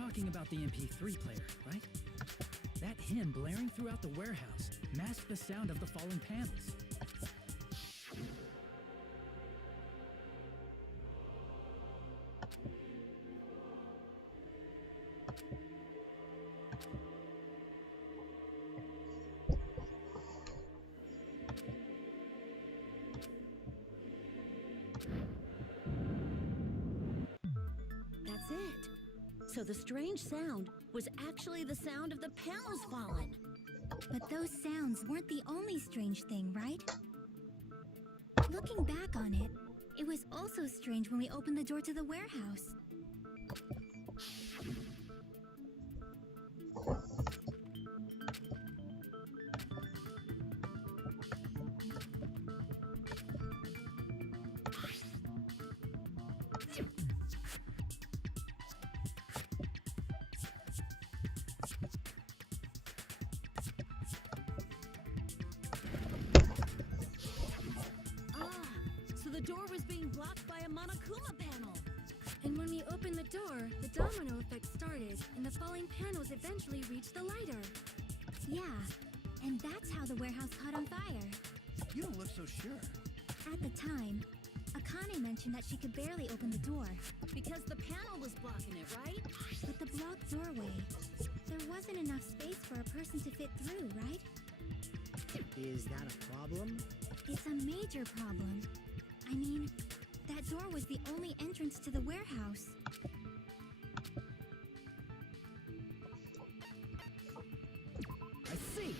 talking about the MP3 player, right? That hymn blaring throughout the warehouse masked the sound of the falling panels. That's it. So the strange sound was actually the sound of the panels falling. But those sounds weren't the only strange thing, right? Looking back on it, it was also strange when we opened the door to the warehouse. The door was being blocked by a Monokuma panel. And when we opened the door, the domino effect started, and the falling panels eventually reached the lighter. Yeah, and that's how the warehouse caught on fire. You don't look so sure. At the time, Akane mentioned that she could barely open the door. Because the panel was blocking it, right? With the blocked doorway, there wasn't enough space for a person to fit through, right? Is that a problem? It's a major problem. I mean, that door was the only entrance to the warehouse. I see!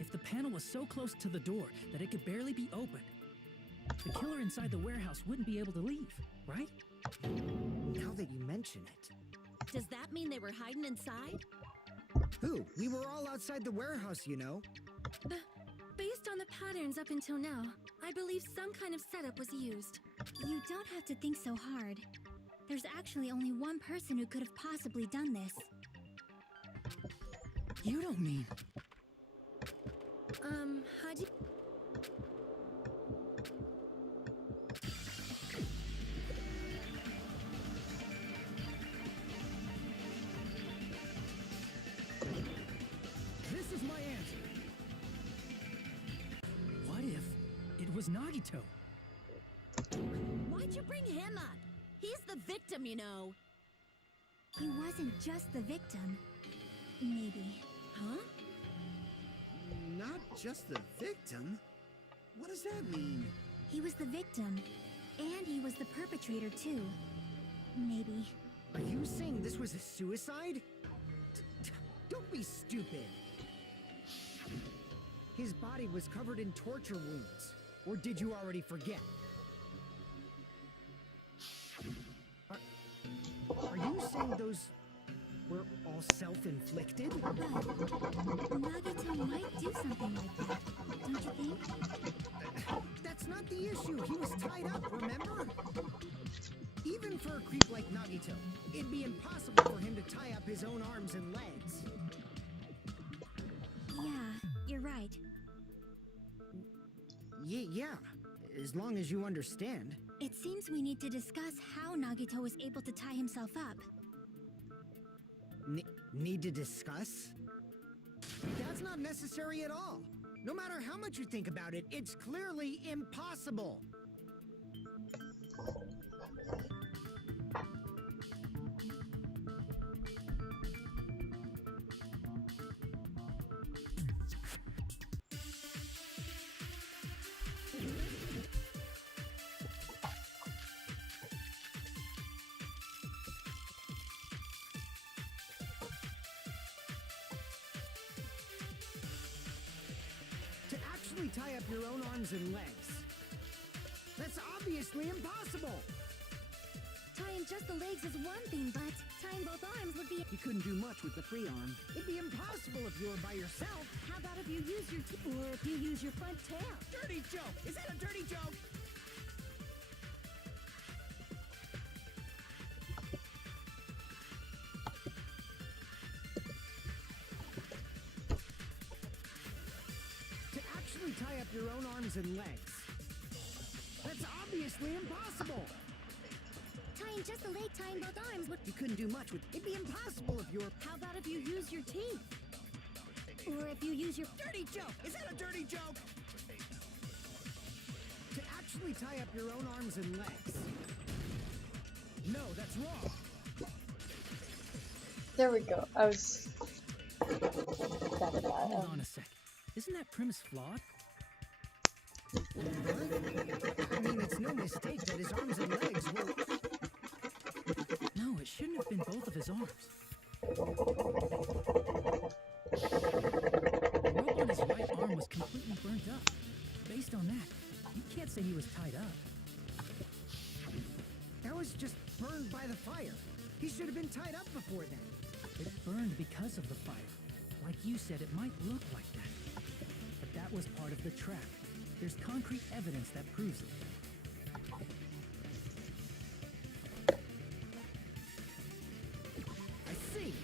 If the panel was so close to the door that it could barely be opened, the killer inside the warehouse wouldn't be able to leave, right? Now that you mention it. Does that mean they were hiding inside? Who? We were all outside the warehouse, you know. Based on the patterns up until now, I believe some kind of setup was used. You don't have to think so hard. There's actually only one person who could have possibly done this. You don't mean... how'd you... This is my answer. What if it was Nagito? Why'd you bring him up? He's the victim, you know. He wasn't just the victim. Maybe. Huh? Not just the victim? What does that mean? He was the victim. And he was the perpetrator, too. Maybe. Are you saying this was a suicide? Don't be stupid. His body was covered in torture wounds. Or did you already forget? Are you saying those were all self-inflicted? But Nagito might do something like that, don't you think? That's not the issue. He was tied up, remember? Even for a creep like Nagito, it'd be impossible for him to tie up his own arms and legs. Yeah, you're right. Yeah, as long as you understand. It seems we need to discuss how Nagito was able to tie himself up. Need to discuss? That's not necessary at all. No matter how much you think about it, it's clearly impossible. To actually tie up your own arms and legs. That's obviously impossible! Tying just the legs is one thing, but tying both arms would be... You couldn't do much with the free arm. It'd be impossible if you were by yourself. How about if you use your teeth, or if you use your front tail? Dirty joke! Is that a dirty joke? To actually tie up your own arms and legs. That's obviously impossible! Tying I mean, just the leg tying both arms would... You couldn't do much with... It'd be impossible if you're... How about if you use your teeth? Or if you use your... Dirty joke! Is that a dirty joke? To actually tie up your own arms and legs. No, that's wrong. There we go. I was... Hold on a sec. Isn't that premise flawed? What? I mean, it's no mistake that his arms and legs were... No, it shouldn't have been both of his arms. The rope on his right arm was completely burnt up. Based on that, you can't say he was tied up. That was just burned by the fire. He should have been tied up before then. It burned because of the fire. Like you said, it might look like that. But that was part of the trap. There's concrete evidence that proves it. I see.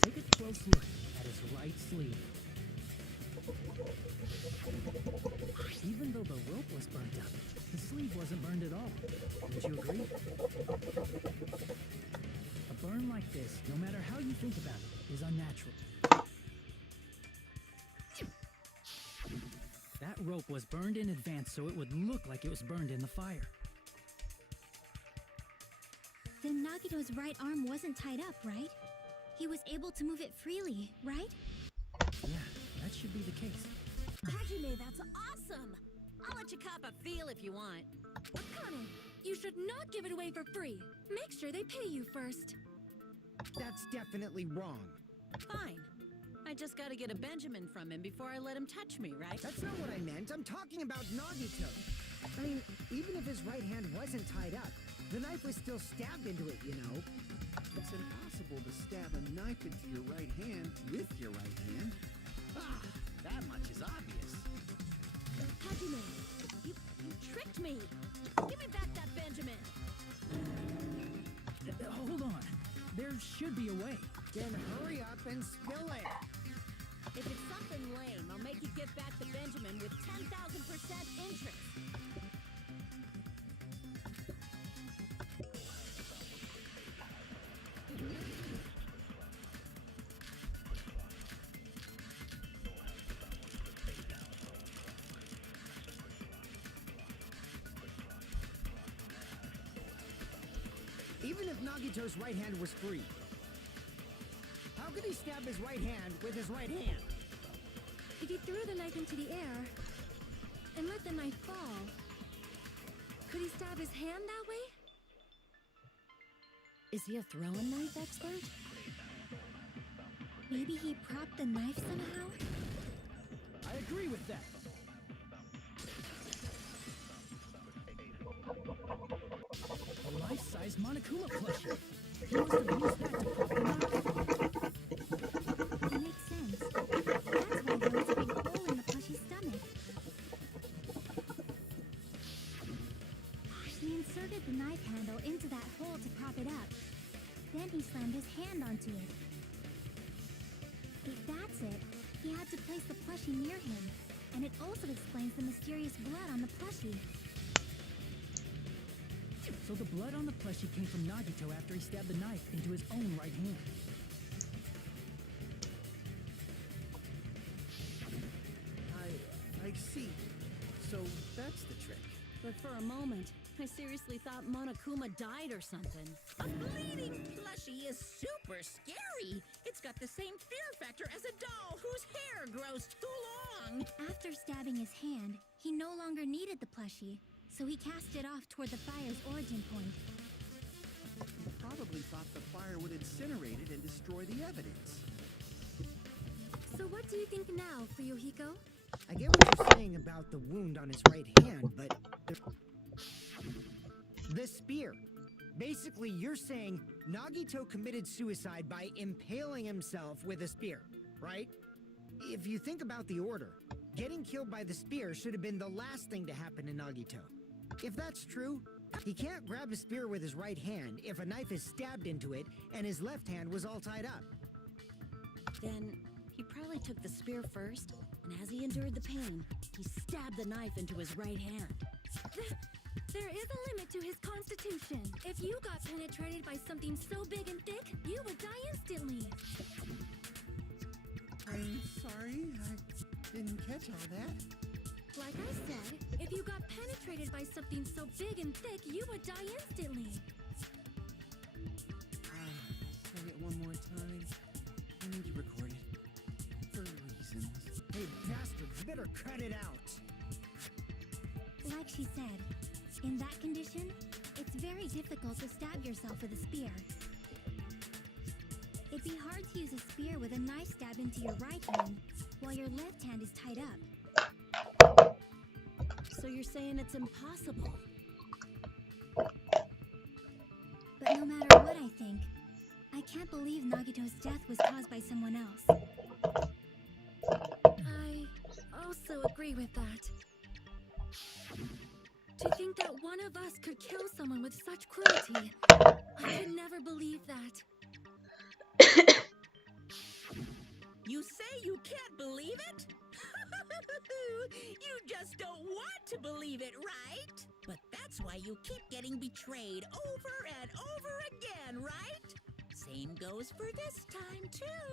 Take a close look at his right sleeve. Even though the rope was burnt up, the sleeve wasn't burned at all. Wouldn't you agree? A burn like this, no matter how you think about it, is unnatural. That rope was burned in advance so it would look like it was burned in the fire. Then Nagito's right arm wasn't tied up, right? He was able to move it freely, right? Yeah, that should be the case. Hajime, that's awesome! I'll let you cop a feel if you want. Akane, you should not give it away for free. Make sure they pay you first. That's definitely wrong. Fine. I just gotta get a Benjamin from him before I let him touch me, right? That's not what I meant. I'm talking about Nagito. I mean, even if his right hand wasn't tied up, the knife was still stabbed into it, you know? It's impossible to stab a knife into your right hand with your right hand. Ah, that much is obvious. Hajime, you tricked me. Give me back that Benjamin. Hold on. There should be a way. Then hurry up and spill it. If it's something lame, I'll make you give back the Benjamin with 10,000% interest. Even if Nagito's right hand was free, how could he stab his right hand with his right hand? If he threw the knife into the air and let the knife fall, could he stab his hand that way? Is he a throwing knife expert? Maybe he propped the knife somehow? I agree with that. A life-size Monokuma plushie. He must have used that to prop the knife. It makes sense. That's why there was a big hole in the plushie's stomach. He inserted the knife handle into that hole to prop it up. Then he slammed his hand onto it. If that's it, he had to place the plushie near him. And it also explains the mysterious blood on the plushie. So the blood on the plushie came from Nagito after he stabbed the knife into his own right hand. I see. So that's the trick. But for a moment, I seriously thought Monokuma died or something. A bleeding plushie is super scary. It's got the same fear factor as a doll whose hair grows too long. After stabbing his hand, he no longer needed the plushie, so he cast it off toward the fire's origin point. He probably thought the fire would incinerate it and destroy the evidence. So what do you think now, Fuyuhiko? I get what you're saying about the wound on his right hand, but... The spear. Basically, you're saying Nagito committed suicide by impaling himself with a spear, right? If you think about the order, getting killed by the spear should have been the last thing to happen to Nagito. If that's true, he can't grab a spear with his right hand if a knife is stabbed into it and his left hand was all tied up. Then he probably took the spear first, and as he endured the pain, he stabbed the knife into his right hand. There is a limit to his constitution. If you got penetrated by something so big and thick, you would die instantly. I'm sorry, I didn't catch all that. Like I said, if you got penetrated by something so big and thick, you would die instantly. Say it one more time. I need to record it. For reasons. Hey, bastard, you better cut it out. Like she said, in that condition, it's very difficult to stab yourself with a spear. It'd be hard to use a spear with a knife stab into your right hand while your left hand is tied up. So you're saying it's impossible? But no matter what I think, I can't believe Nagito's death was caused by someone else. I also agree with that. To think that one of us could kill someone with such cruelty, I could never believe that. You say you can't believe it? You just don't want to believe it, right? But that's why you keep getting betrayed over and over again, right? Same goes for this time, too.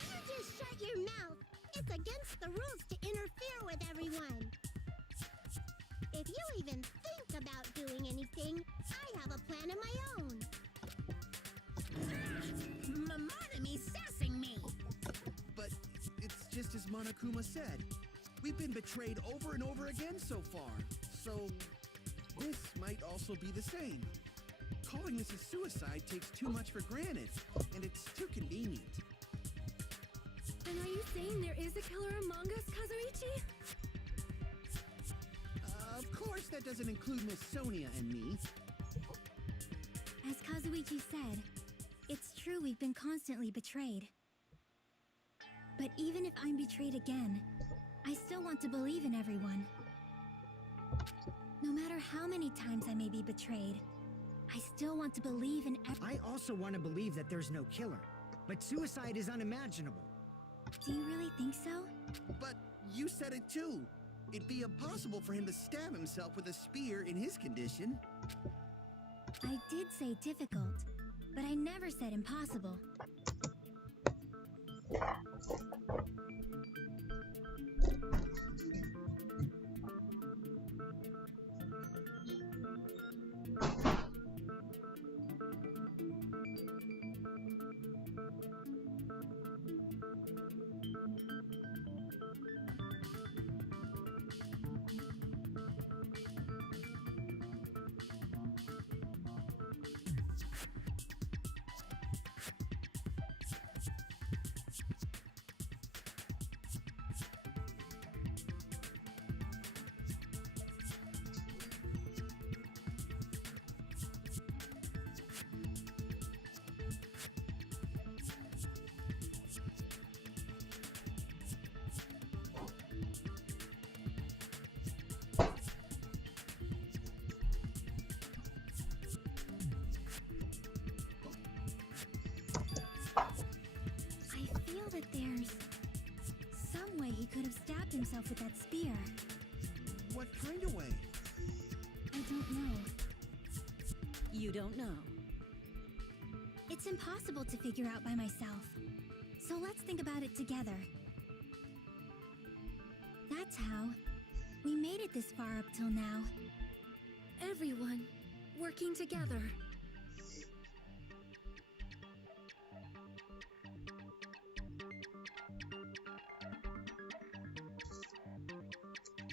You just shut your mouth. It's against the rules to interfere with everyone. If you even think about doing anything, I have a plan of my own. Monomi sassing me. But it's just as Monokuma said. We've been betrayed over and over again so far. So this might also be the same. Calling this a suicide takes too much for granted, and it's too convenient. And are you saying there is a killer among us, Kazuichi? Of course that doesn't include Miss Sonia and me. As Kazuichi said, it's true we've been constantly betrayed. But even if I'm betrayed again, I still want to believe in everyone. No matter how many times I may be betrayed, I still want to believe in I also want to believe that there's no killer, but suicide is unimaginable. Do you really think so? But you said it too. It'd be impossible for him to stab himself with a spear in his condition. I did say difficult, but I never said impossible. That there's some way he could have stabbed himself with that spear. What kind of way? I don't know. You don't know. It's impossible to figure out by myself. So let's think about it together. That's how we made it this far up till now. Everyone working together.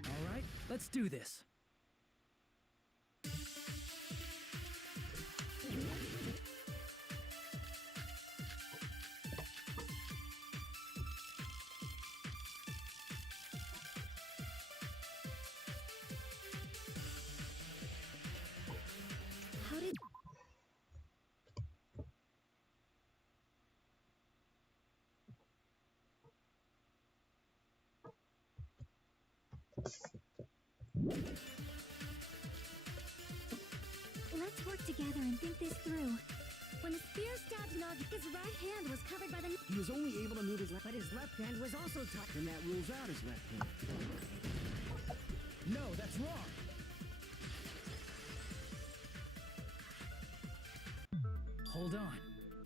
All right, let's do this. How did... Let's work together and think this through. When the spear stabbed Nagi, his right hand was covered by the... He was only able to move his left, But his left hand was also touched. and that rules out his left hand. No, that's wrong. Hold on.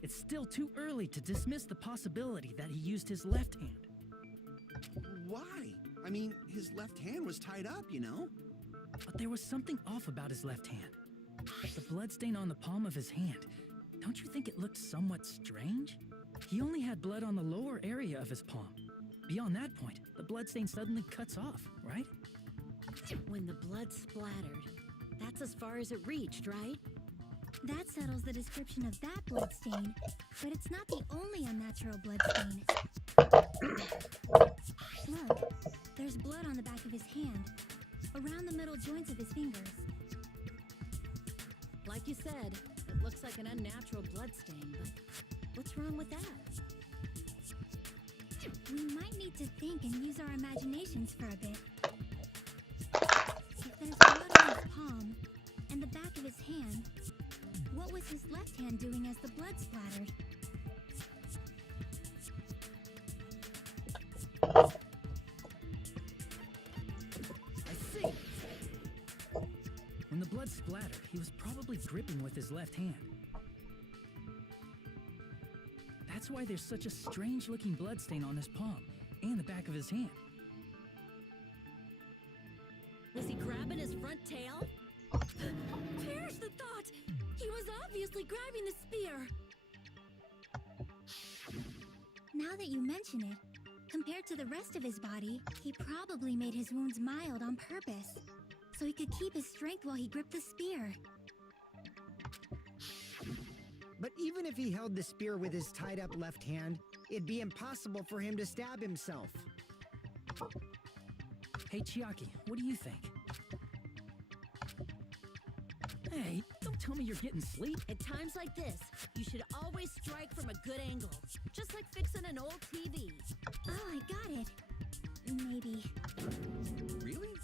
It's still too early to dismiss the possibility that he used his left hand. Why? I mean, his left hand was tied up, you know? But there was something off about his left hand. The bloodstain on the palm of his hand. Don't you think it looked somewhat strange? He only had blood on the lower area of his palm. Beyond that point, the bloodstain suddenly cuts off, right? When the blood splattered, that's as far as it reached, right? That settles the description of that bloodstain, but it's not the only unnatural bloodstain. Look, there's blood on the back of his hand, around the middle joints of his fingers. Like you said, it looks like an unnatural bloodstain, but what's wrong with that? We might need to think and use our imaginations for a bit. If there's blood on his palm and the back of his hand, what was his left hand doing as the blood splattered? I see! When the blood splattered, he was probably gripping with his left hand. That's why there's such a strange-looking bloodstain on his palm and the back of his hand. Was he grabbing his front tail? Perish the thought! He was obviously grabbing the spear! Now that you mention it, compared to the rest of his body, he probably made his wounds mild on purpose, so he could keep his strength while he gripped the spear. But even if he held the spear with his tied-up left hand, it'd be impossible for him to stab himself. Hey, Chiaki, what do you think? Hey, don't tell me you're getting sleep. At times like this, you should always strike from a good angle. Just like fixing an old TV. Oh, I got it. Maybe. Really?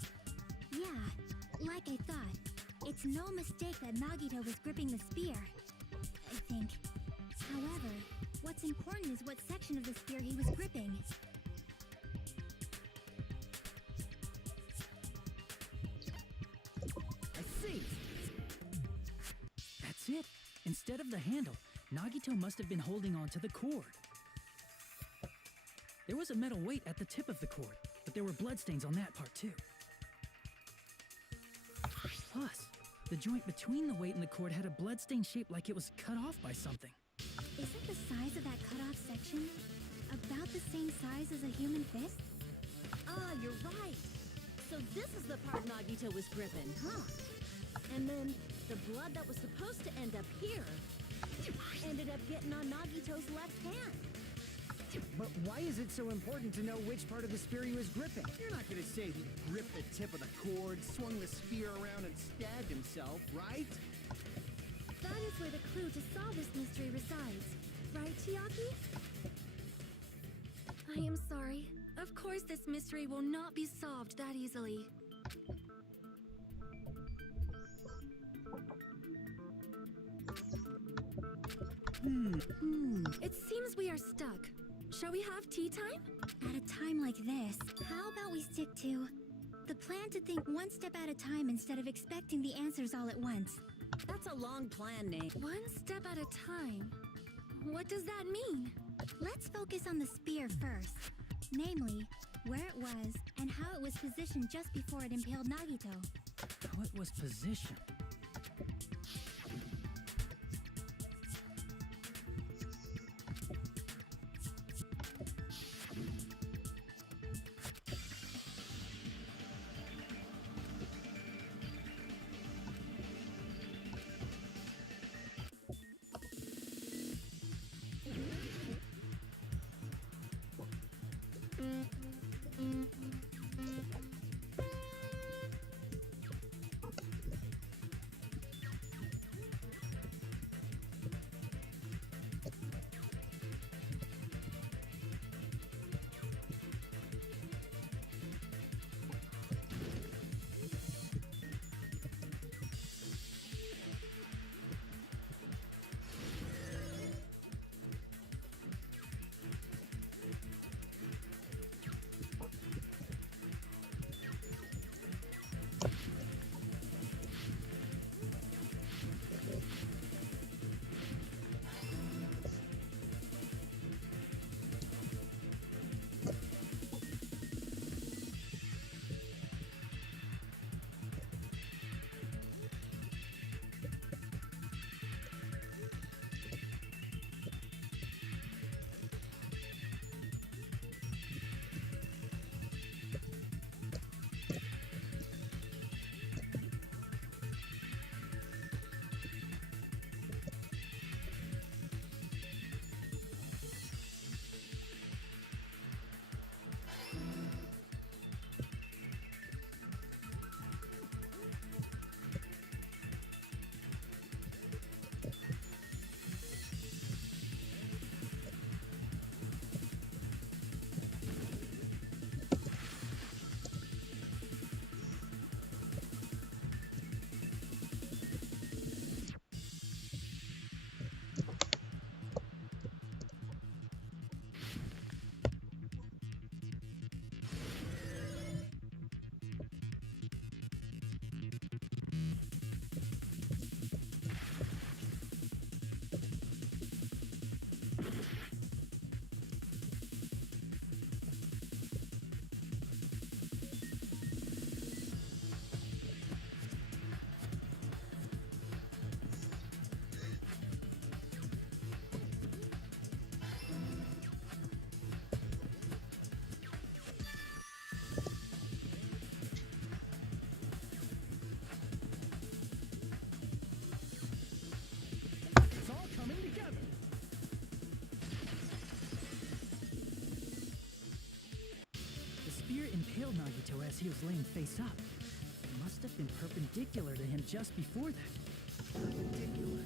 Yeah, like I thought. It's no mistake that Nagito was gripping the spear, I think. However, what's important is what section of the spear he was gripping. I see! That's it! Instead of the handle, Nagito must have been holding on to the cord. There was a metal weight at the tip of the cord, but there were bloodstains on that part too. Plus, the joint between the weight and the cord had a bloodstain shaped like it was cut off by something. Isn't the size of that cut-off section about the same size as a human fist? Ah, you're right. So this is the part Nagito was gripping, huh? And then the blood that was supposed to end up here ended up getting on Nagito's left hand. But why is it so important to know which part of the spear he was gripping? You're not gonna say he gripped the tip of the cord, swung the spear around, and stabbed himself, right? That is where the clue to solve this mystery resides. Right, Chiaki? I am sorry. Of course this mystery will not be solved that easily. It seems we are stuck. Shall we have tea time? At a time like this, how about we stick to the plan to think one step at a time instead of expecting the answers all at once? That's a long plan, Nate. One step at a time? What does that mean? Let's focus on the spear first. Namely, where it was and how it was positioned just before it impaled Nagito. How it was positioned. as he was laying face up. It must have been perpendicular to him just before that. Perpendicular?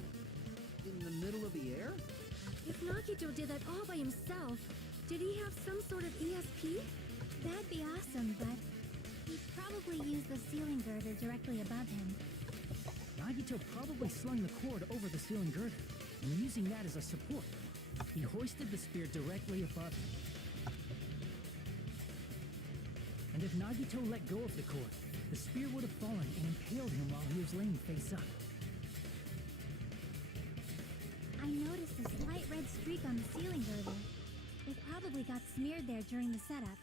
In the middle of the air? If Nagito did that all by himself, did he have some sort of ESP? That'd be awesome, but he probably used the ceiling girder directly above him. Nagito probably slung the cord over the ceiling girder, and using that as a support, he hoisted the spear directly above him. And if Nagito let go of the cord, the spear would have fallen and impaled him while he was laying face up. I noticed a slight red streak on the ceiling girdle. It probably got smeared there during the setup.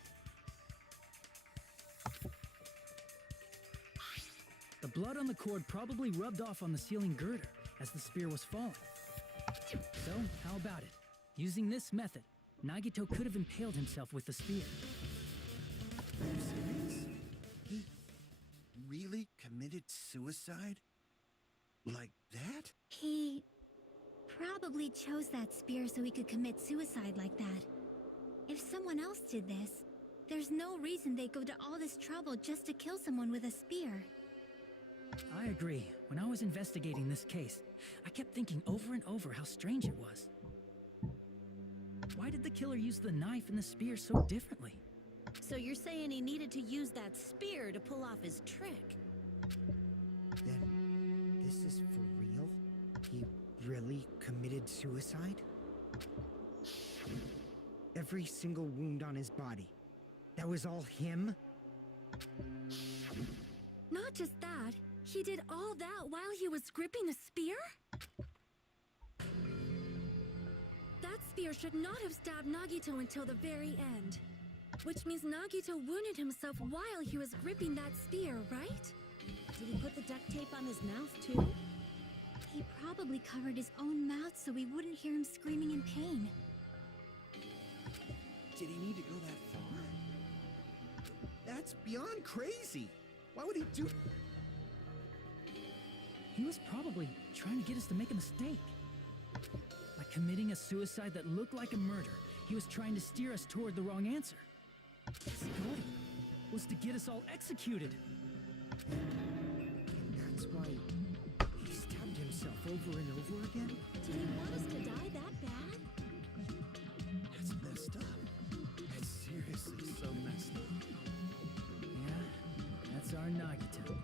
The blood on the cord probably rubbed off on the ceiling girder as the spear was falling. So, how about it? Using this method, Nagito could have impaled himself with the spear. Are you serious? He really committed suicide? Like that? He probably chose that spear so he could commit suicide like that. If someone else did this, there's no reason they'd go to all this trouble just to kill someone with a spear. I agree. When I was investigating this case, I kept thinking over and over how strange it was. Why did the killer use the knife and the spear so differently? So you're saying he needed to use that spear to pull off his trick? Then this is for real? He really committed suicide? Every single wound on his body. That was all him? Not just that, he did all that while he was gripping the spear? That spear should not have stabbed Nagito until the very end. Which means Nagito wounded himself while he was gripping that spear, right? Did he put the duct tape on his mouth too? He probably covered his own mouth so we wouldn't hear him screaming in pain. Did he need to go that far? That's beyond crazy. Why would he do... He was probably trying to get us to make a mistake. By committing a suicide that looked like a murder, he was trying to steer us toward the wrong answer. His goal was to get us all executed. That's why he stabbed himself over and over again? Did he want us to die that bad? That's messed up. That's seriously so messed up. Yeah, that's our Nagito.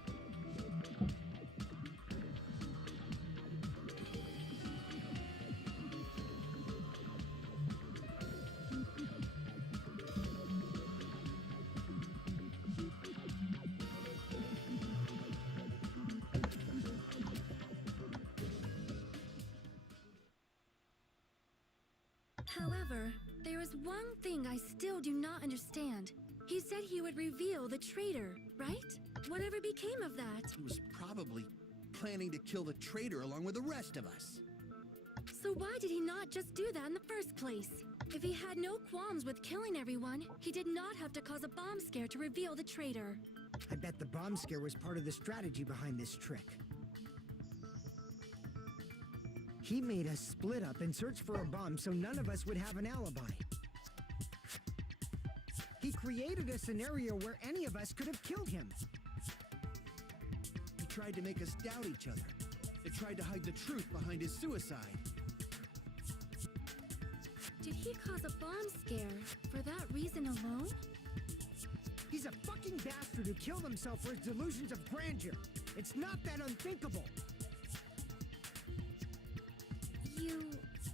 However, there is one thing I still do not understand. He said he would reveal the traitor, right? Whatever became of that? He was probably planning to kill the traitor along with the rest of us. So why did he not just do that in the first place? If he had no qualms with killing everyone, he did not have to cause a bomb scare to reveal the traitor. I bet the bomb scare was part of the strategy behind this trick. He made us split up and search for a bomb so none of us would have an alibi. He created a scenario where any of us could have killed him. He tried to make us doubt each other. He tried to hide the truth behind his suicide. Did he cause a bomb scare for that reason alone? He's a fucking bastard who killed himself for his delusions of grandeur. It's not that unthinkable. You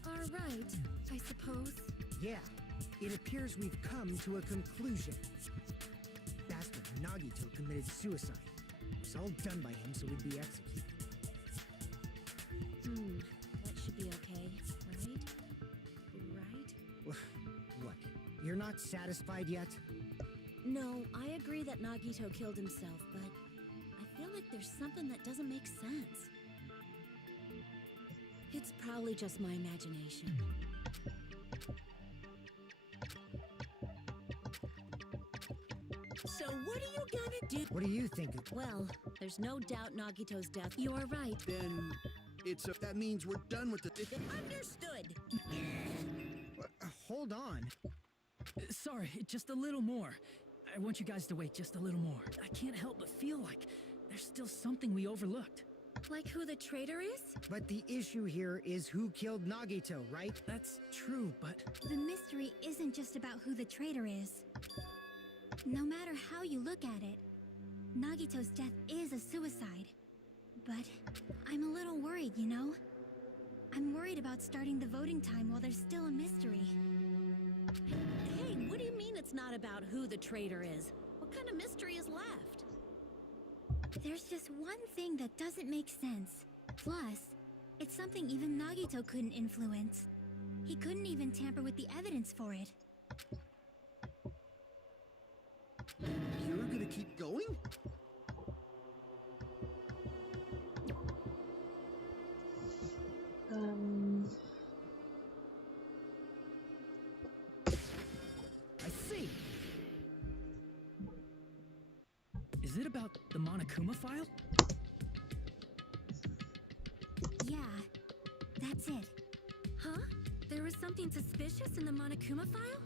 are right, I suppose. Yeah, it appears we've come to a conclusion. Bastard Nagito committed suicide. It was all done by him so we'd be executed. That should be okay, right? Right? What? You're not satisfied yet? No, I agree that Nagito killed himself, but I feel like there's something that doesn't make sense. It's probably just my imagination. So what are you gonna do? What do you think? Well, there's no doubt Nagito's death. You are right. Then that means we're done with the... Understood! Hold on. Sorry, just a little more. I want you guys to wait just a little more. I can't help but feel like there's still something we overlooked. Like who the traitor is? But the issue here is who killed Nagito, right? That's true, but The mystery isn't just about who the traitor is. No matter how you look at it, Nagito's death is a suicide. But I'm a little worried, you know? I'm worried about starting the voting time while there's still a mystery. Hey, what do you mean it's not about who the traitor is? What kind of mystery is left? There's just one thing that doesn't make sense. Plus, it's something even Nagito couldn't influence. He couldn't even tamper with the evidence for it. You're gonna keep going? I see. Is it about the Monokuma file? Yeah, that's it. Huh? There was something suspicious in the Monokuma file?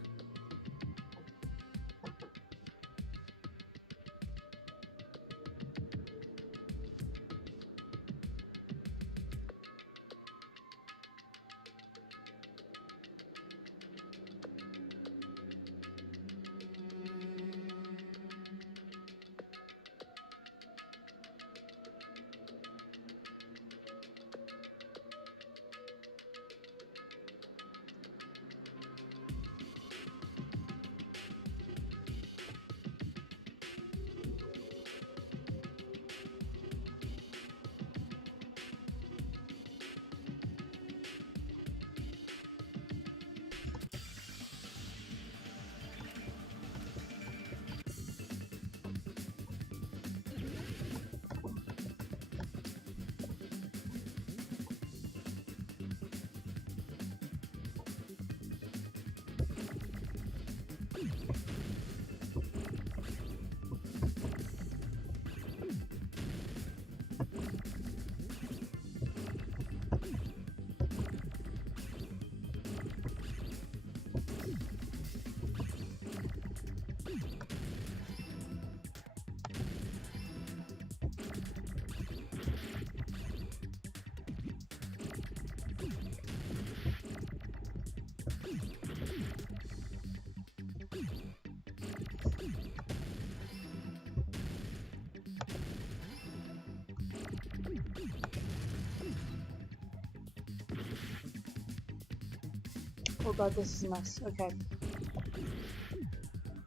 Oh god, this is a mess. Okay.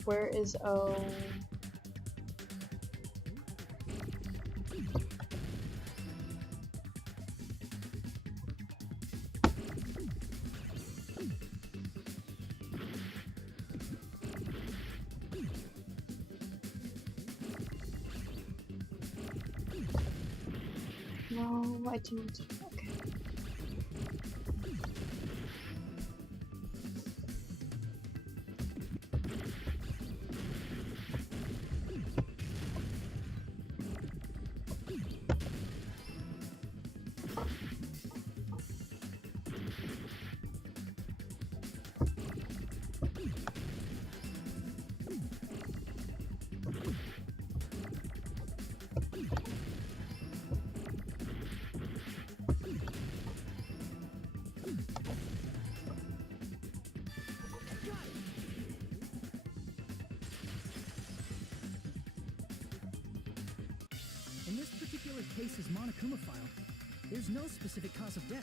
Where is O? No, I didn't. Okay. In this particular case's Monokuma file, there's no specific cause of death.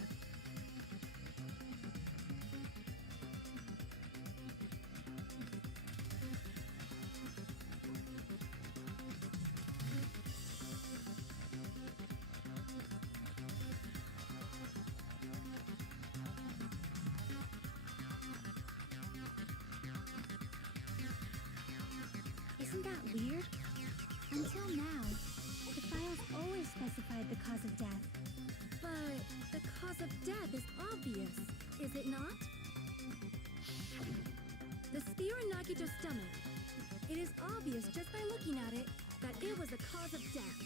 Isn't that weird? Until now, the files always specified the cause of death. But the cause of death is obvious, is it not? The spear in Nagito's stomach. It is obvious just by looking at it that it was the cause of death.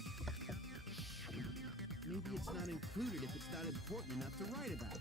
Maybe it's not included if it's not important enough to write about.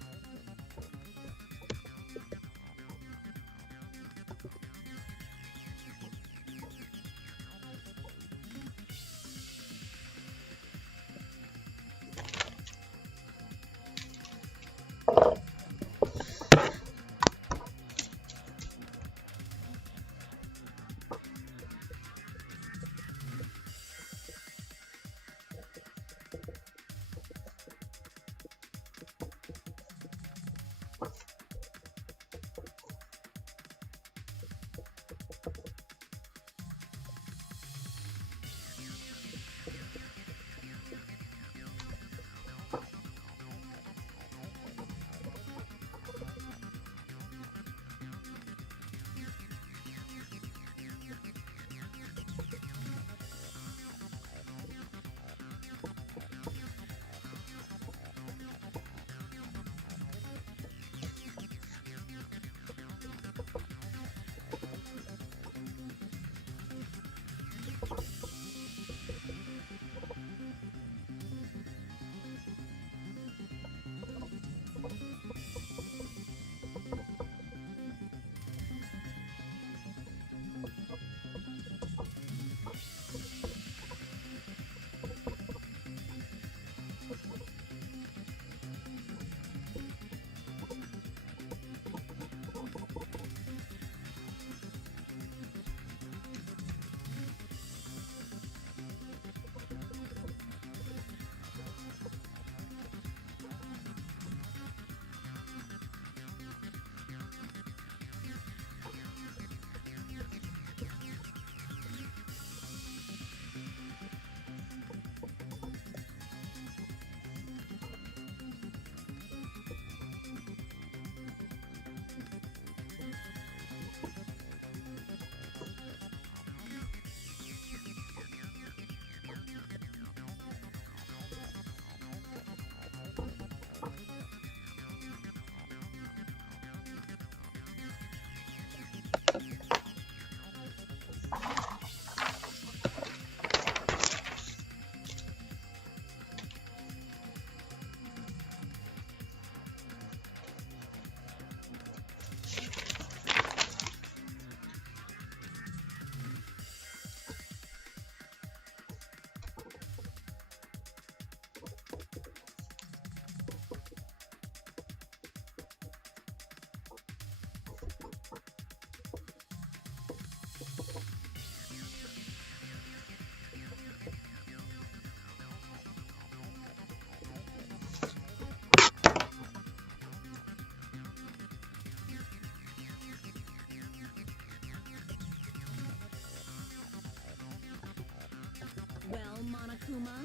Monokuma.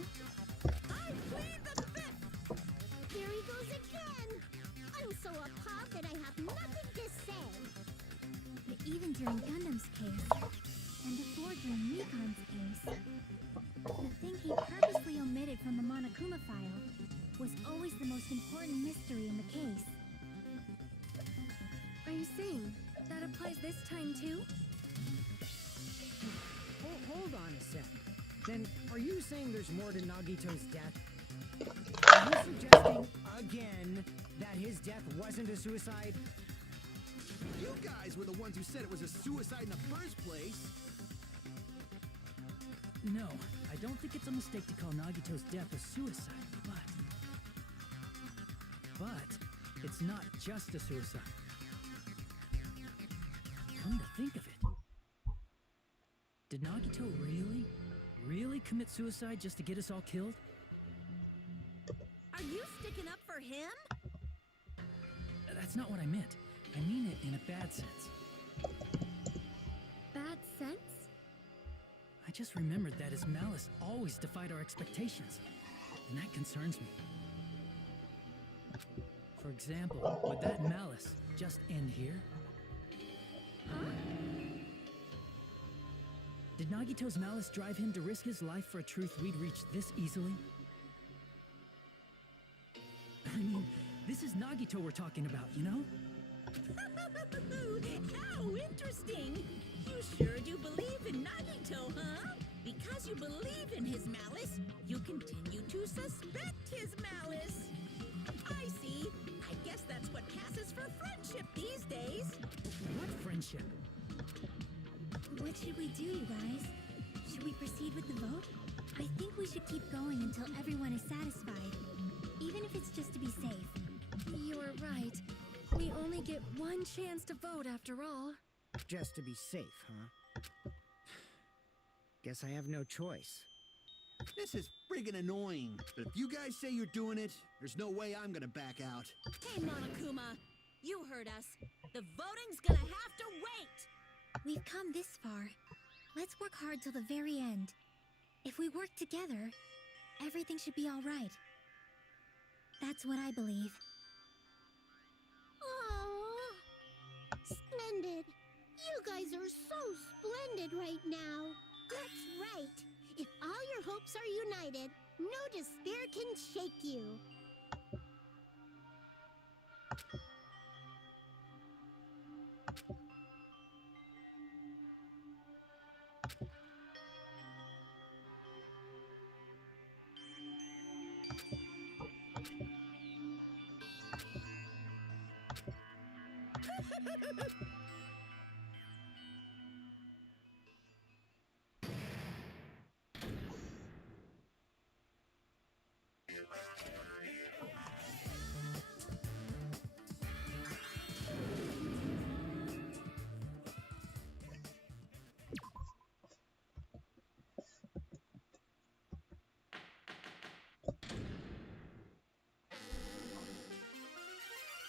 I plead the fifth! Here he goes again! I'm so appalled that I have nothing to say. But even during Gundam's case, and before during Mikon's case, the thing he purposely omitted from the Monokuma file was always the most important mystery in the case. Are you saying that applies this time too? Hold on a sec. Then, are you saying there's more to Nagito's death? Are you suggesting, again, that his death wasn't a suicide? You guys were the ones who said it was a suicide in the first place. No, I don't think it's a mistake to call Nagito's death a suicide, but it's not just a suicide. Come to think of it, did Nagito really commit suicide just to get us all killed? Are you sticking up for him? That's not what I meant. I mean it in a bad sense. Bad sense? I just remembered that his malice always defied our expectations, and that concerns me. For example, would that malice just end here? Huh? Did Nagito's malice drive him to risk his life for a truth we'd reach this easily? I mean, this is Nagito we're talking about, you know? How interesting! You sure do believe in Nagito, huh? Because you believe in his malice, you continue to suspect his malice. I see. I guess that's what passes for friendship these days. What friendship? What should we do, you guys? Should we proceed with the vote? I think we should keep going until everyone is satisfied, even if it's just to be safe. You're right. We only get one chance to vote after all. Just to be safe, huh? Guess I have no choice. This is friggin' annoying. But if you guys say you're doing it, there's no way I'm gonna back out. Hey, Monokuma, you heard us. The voting's gonna have to wait. We've come this far. Let's work hard till the very end. If we work together, everything should be all right. That's what I believe. Aww. Splendid. You guys are so splendid right now. That's right. If all your hopes are united, no despair can shake you.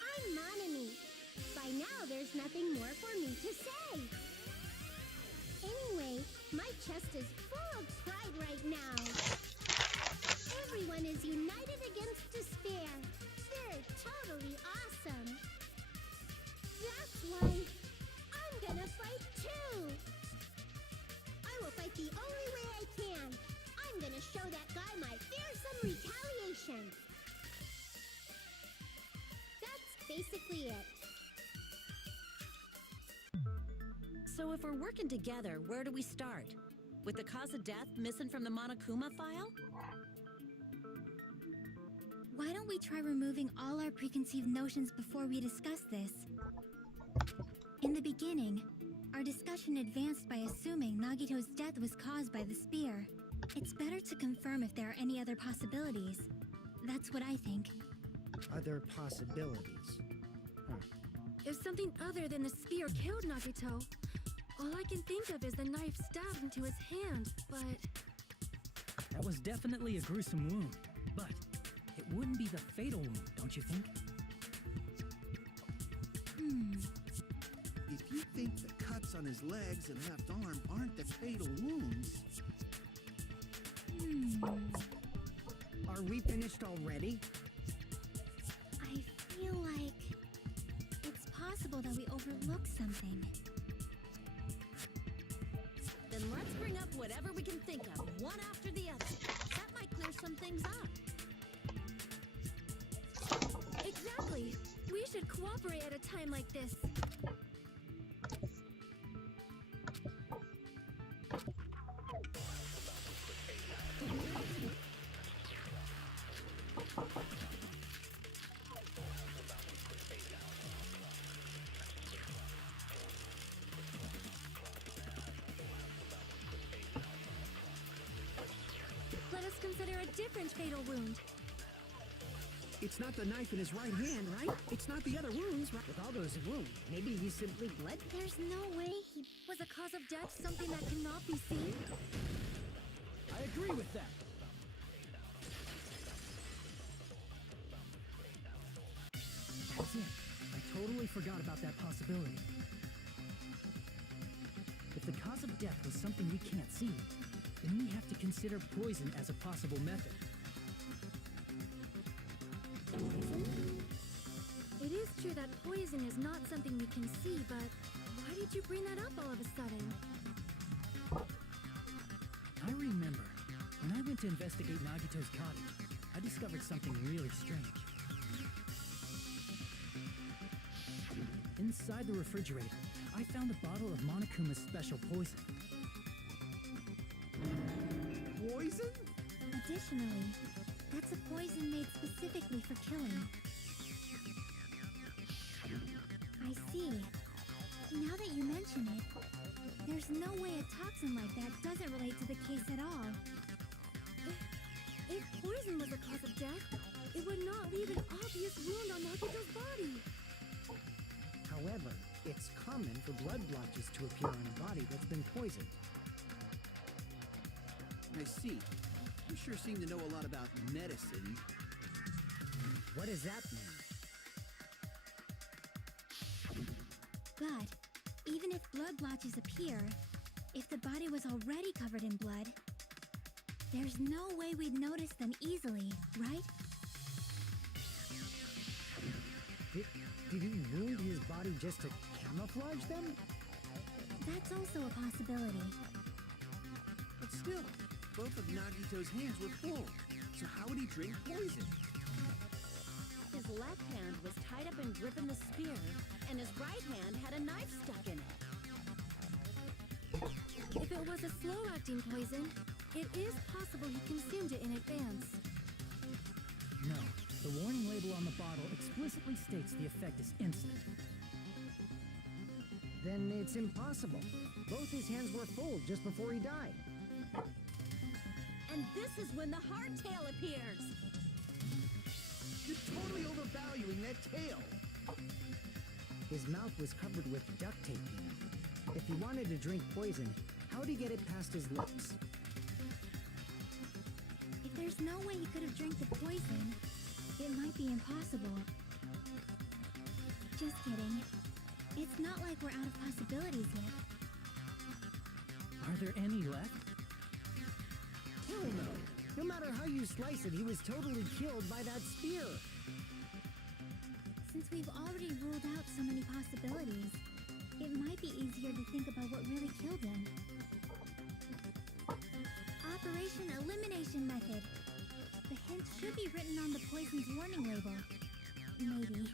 I'm Monami. By now, there's nothing more for me to say. Anyway, my chest is full of pride right now. Everyone is united against despair. They're totally awesome. That's why I'm gonna fight too. I will fight the only way I can. I'm gonna show that guy my fearsome retaliation. That's basically it. So if we're working together, where do we start? With the cause of death missing from the Monokuma file? Why don't we try removing all our preconceived notions before we discuss this? In the beginning, our discussion advanced by assuming Nagito's death was caused by the spear. It's better to confirm if there are any other possibilities. That's what I think. Other possibilities. If something other than the spear killed Nagito, all I can think of is the knife stabbed into his hand, but... That was definitely a gruesome wound, but it wouldn't be the fatal wound, don't you think? If you think the cuts on his legs and left arm aren't the fatal wounds... Are we finished already? I feel like it's possible that we overlooked something. Then let's bring up whatever we can think of, one after the other. That might clear some things up. Exactly. We should cooperate at a time like this. Let us consider a different fatal wound. It's not the knife in his right hand, right? It's not the other wounds, right? With all those wounds, maybe he simply bled. There's no way he... Was the cause of death something that cannot be seen? I agree with that. That's it. I totally forgot about that possibility. If the cause of death was something we can't see, then we have to consider poison as a possible method. Poison? It is true that poison is not something we can see, but why did you bring that up all of a sudden? I remember, when I went to investigate Nagito's cottage, I discovered something really strange. Inside the refrigerator, I found a bottle of Monokuma's special poison. Poison? Additionally, that's a poison made specifically for killing. I see. Now that you mention it, there's no way a toxin like that doesn't relate to the case at all. If poison was the cause of death, it would not leave an obvious wound on Nagito's body. However, it's common for blood blotches to appear on a body that's been poisoned. I see. You sure seem to know a lot about medicine. What does that mean? But even if blood blotches appear, if the body was already covered in blood, there's no way we'd notice them easily, right? Did he wound his body just to camouflage them? That's also a possibility. But still, both of Nagito's hands were full. So how would he drink poison? His left hand was tied up and gripping the spear, and his right hand had a knife stuck in it. If it was a slow-acting poison, it is possible he consumed it in advance. No, the warning label on the bottle explicitly states the effect is instant. Then it's impossible. Both his hands were full just before he died. And this is when the hardtail appears. You're totally overvaluing that tail. His mouth was covered with duct tape. If he wanted to drink poison, how'd he get it past his lips? If there's no way he could have drank the poison, it might be impossible. Just kidding. It's not like we're out of possibilities yet. Are there any left? Hell no. No matter how you slice it, he was totally killed by that spear. Since we've already ruled out so many possibilities, it might be easier to think about what really killed him. Operation Elimination Method. The hint should be written on the poison's warning label. Maybe.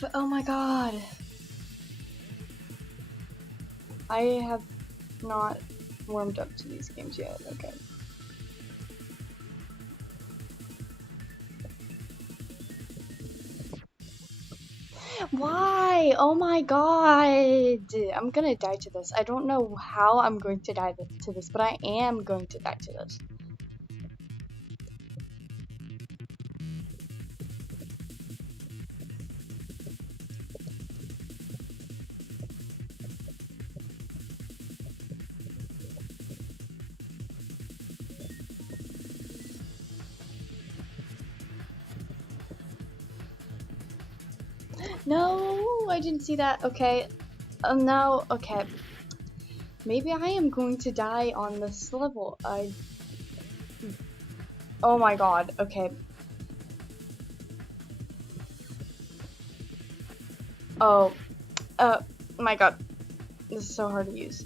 But oh my god. I have not warmed up to these games yet. Okay. Why? Oh my god. I'm gonna die to this. I don't know how I'm going to die to this, but I am going to die to this. No, I didn't see that. Okay. Now, okay. Maybe I am going to die on this level. Oh my god. Okay. Oh. My god. This is so hard to use.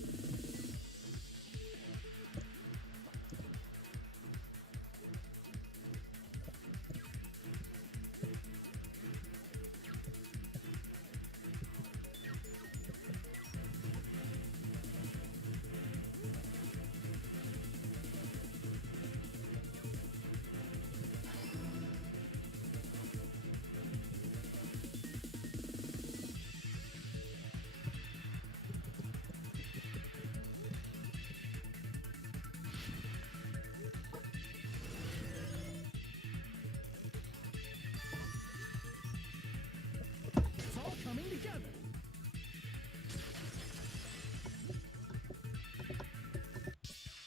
It's all coming together.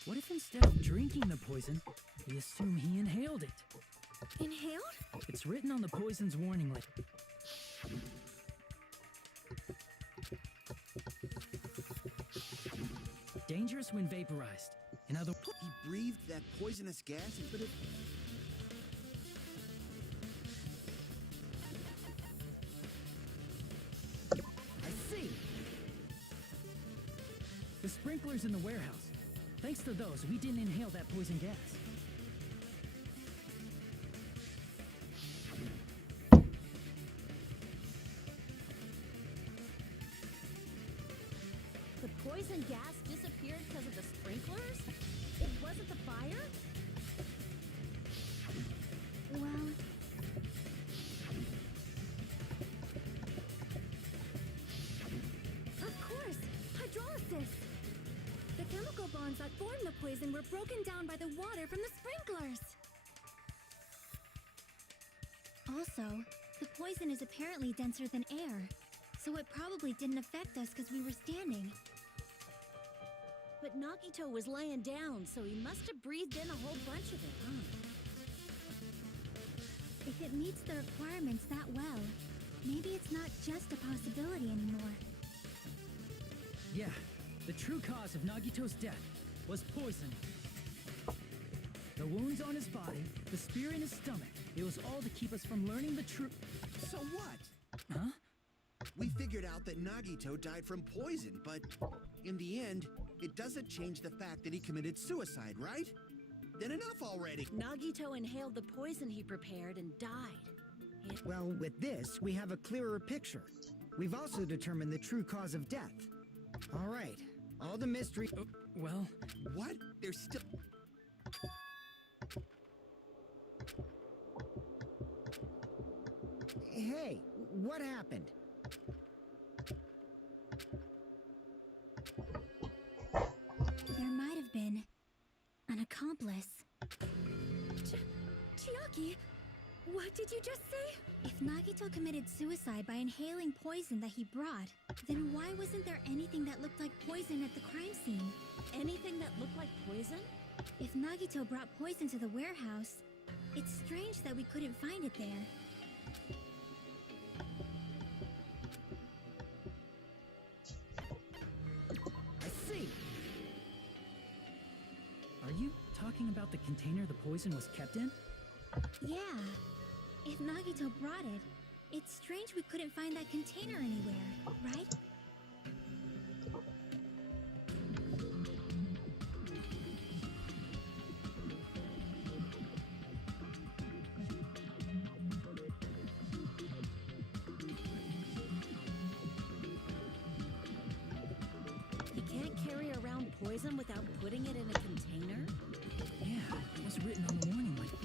What if instead of drinking the poison, we assume he inhaled it? Inhaled? It's written on the poison's warning label. Dangerous when vaporized. In other words, He breathed that poisonous gas and put it. I see. The sprinklers in the warehouse. Thanks to those, we didn't inhale that poison gas. The poison gas disappeared because of the sprinklers? It wasn't the fire? Well, Of course! Hydrolysis! The chemical bonds that form the poison were broken down by the water from the sprinklers! also, the poison is apparently denser than air, so it probably didn't affect us because we were standing. But Nagito was laying down, so he must have breathed in a whole bunch of it, huh? If it meets the requirements that well, maybe it's not just a possibility anymore. Yeah, the true cause of Nagito's death was poisoning. The wounds on his body, the spear in his stomach, it was all to keep us from learning the truth. So what? Huh? We figured out that Nagito died from poison, but in the end, it doesn't change the fact that he committed suicide, right? Then enough already. Nagito inhaled the poison he prepared and died. Well, with this, we have a clearer picture. We've also determined the true cause of death. All right, all the mystery. Well, What? There's still. Hey, what happened? There might have been an accomplice. Chiaki, what did you just say? If Nagito committed suicide by inhaling poison that he brought, then why wasn't there anything that looked like poison at the crime scene? Anything that looked like poison? If Nagito brought poison to the warehouse, it's strange that we couldn't find it there. I see. Are you talking about the container the poison was kept in? Yeah. If Nagito brought it, it's strange we couldn't find that container anywhere, right? poison without putting it in a container? Yeah, it was written on the warning label.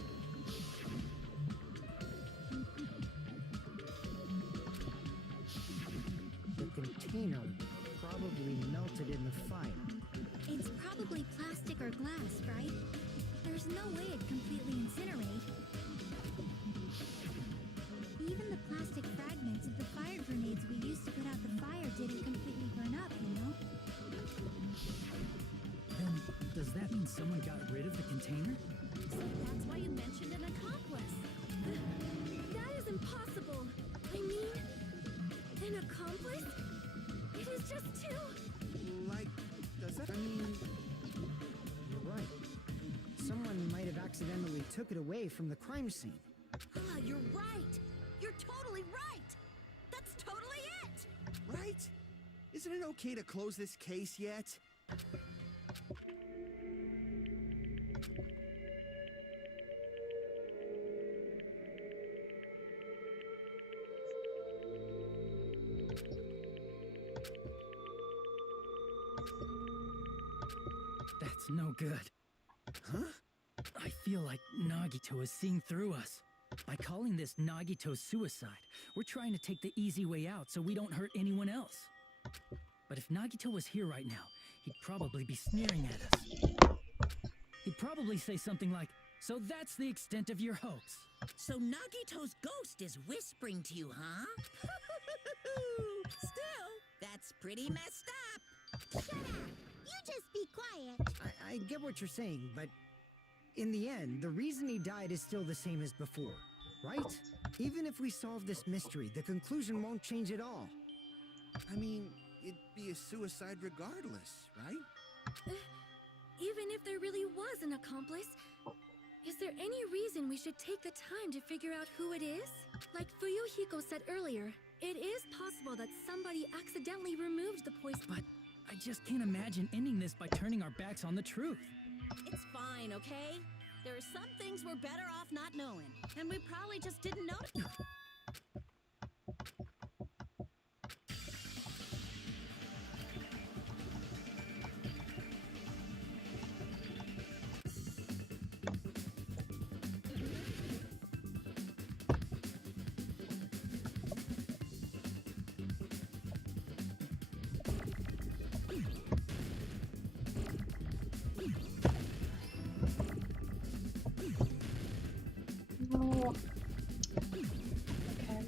The container probably melted in the fire. It's probably plastic or glass, right? There's no way it'd completely incinerate. Even the plastic fragments of the fire grenades we used to put out the fire didn't completely burn up, you know? Then, does that mean someone got rid of the container? So that's why you mentioned an accomplice. That is impossible. I mean, an accomplice? It is just too... Like, does that... I mean... You're right. Someone might have accidentally took it away from the crime scene. Ah, you're right. You're totally right. That's totally it. Right? Isn't it okay to close this case yet? That's no good. Huh? I feel like Nagito is seeing through us. By calling this Nagito's suicide, we're trying to take the easy way out so we don't hurt anyone else. But if Nagito was here right now, he'd probably be sneering at us. He'd probably say something like, "So that's the extent of your hoax." So Nagito's ghost is whispering to you, huh? Still, that's pretty messed up. Shut up! You just be quiet. I get what you're saying, but in the end, the reason he died is still the same as before, right? Even if we solve this mystery, the conclusion won't change at all. I mean, it'd be a suicide regardless, right? Even if there really was an accomplice, is there any reason we should take the time to figure out who it is? Like Fuyuhiko said earlier, it is possible that somebody accidentally removed the poison. But I just can't imagine ending this by turning our backs on the truth. It's fine, okay? There are some things we're better off not knowing, and we probably just didn't know. No. Okay.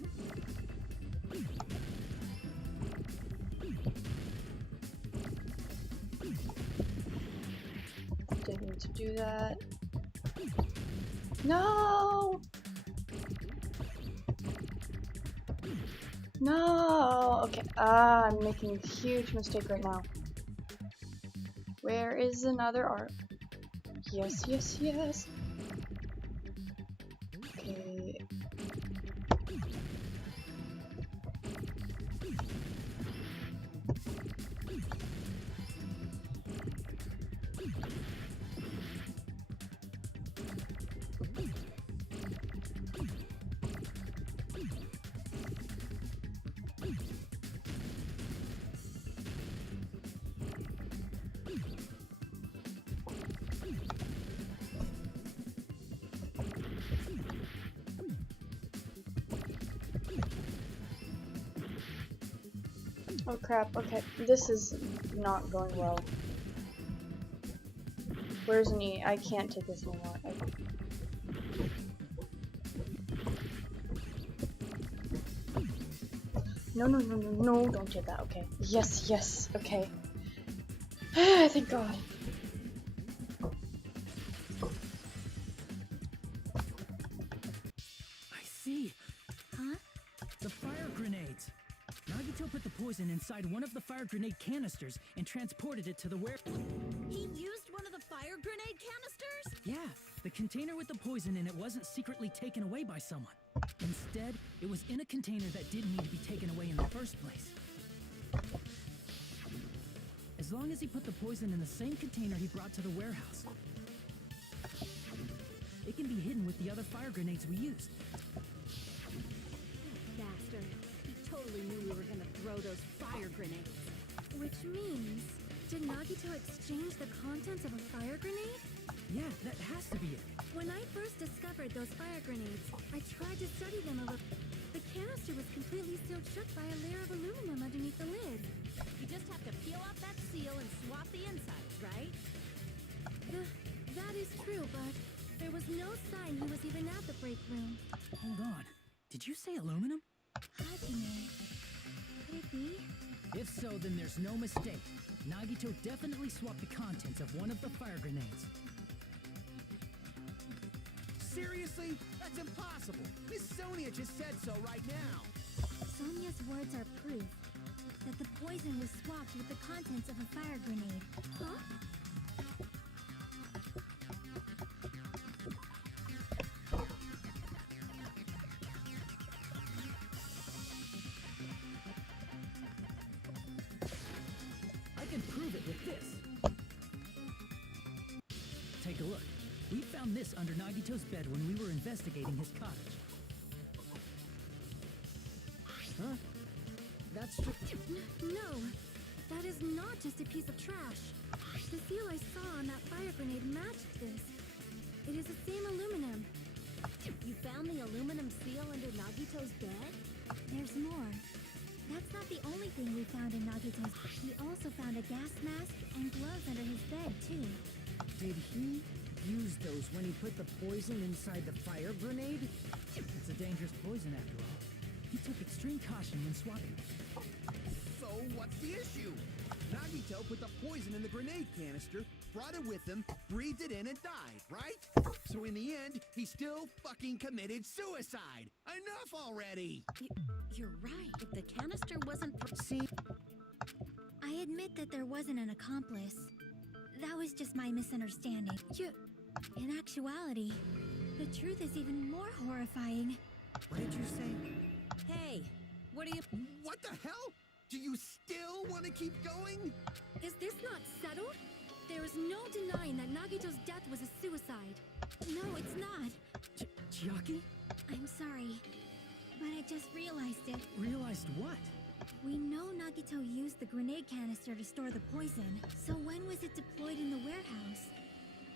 Didn't need to do that. No! No! Okay, I'm making a huge mistake right now. Where is another arc? Yes, yes, yes. Okay. Oh crap, okay. This is not going well. Where's me? I can't take this anymore. No, no, no, no, no, don't do that, okay. Yes, yes, okay. Thank God. I see. Huh? The fire grenades. Nagito put the poison inside one of the fire grenade canisters and transported it to the warehouse. He used one of the fire grenade canisters? Yeah, the container with the poison in it wasn't secretly taken away by someone. Instead, it was in a container that didn't need to be taken away in the first place. As long as he put the poison in the same container he brought to the warehouse, it can be hidden with the other fire grenades we used. Bastard. He totally knew we were gonna throw those fire grenades. Which means Did Nagito exchange the contents of a fire grenade? Yeah, that has to be it. When I first discovered those fire grenades, I tried to study them a little. The canister was completely sealed shut by a layer of aluminum underneath the lid. You just have to peel off that seal and swap the insides, right? That is true, but there was no sign he was even at the break room. Hold on. Did you say aluminum? Hajime. Could it be? If so, then there's no mistake. Nagito definitely swapped the contents of one of the fire grenades. Seriously? That's impossible. Miss Sonia just said so right now. Sonia's words are proof that the poison was swapped with the contents of a fire grenade. Huh? I can prove it with this. Take a look. We found this under Nagito's bed when we were investigating his cottage. Huh? That's true. No, that is not just a piece of trash. The seal I saw on that fire grenade matched this. It is the same aluminum. You found the aluminum seal under Nagito's bed? There's more. That's not the only thing we found in Nagito's. We also found a gas mask and gloves under his bed, too. Did he use those when he put the poison inside the fire grenade? It's a dangerous poison after all. He took extreme caution when swapping it. So what's the issue? Nagito put the poison in the grenade canister, brought it with him, breathed it in, and died, right? So in the end, he still fucking committed suicide. Enough already! You're right. If the canister wasn't See, I admit that there wasn't an accomplice. That was just my misunderstanding. In actuality, the truth is even more horrifying. what did you say? Hey, what are you... What the hell? Do you still want to keep going? Is this not settled? There is no denying that Nagito's death was a suicide. No, it's not. Chiaki? I'm sorry, but I just realized it. Realized what? We know Nagito used the grenade canister to store the poison. So when was it deployed in the warehouse?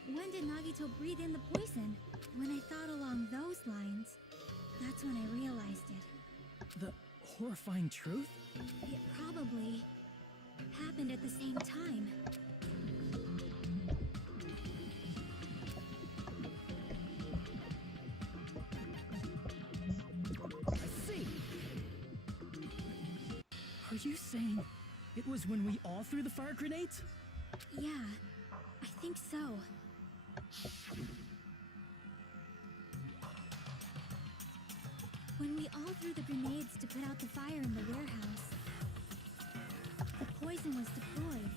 When did Nagito breathe in the poison? When I thought along those lines, that's when I realized it. The horrifying truth? It probably happened at the same time. I see. Are you saying it was when we all threw the fire grenades? Yeah, I think so. When we all threw the grenades to put out the fire in the warehouse, the poison was deployed,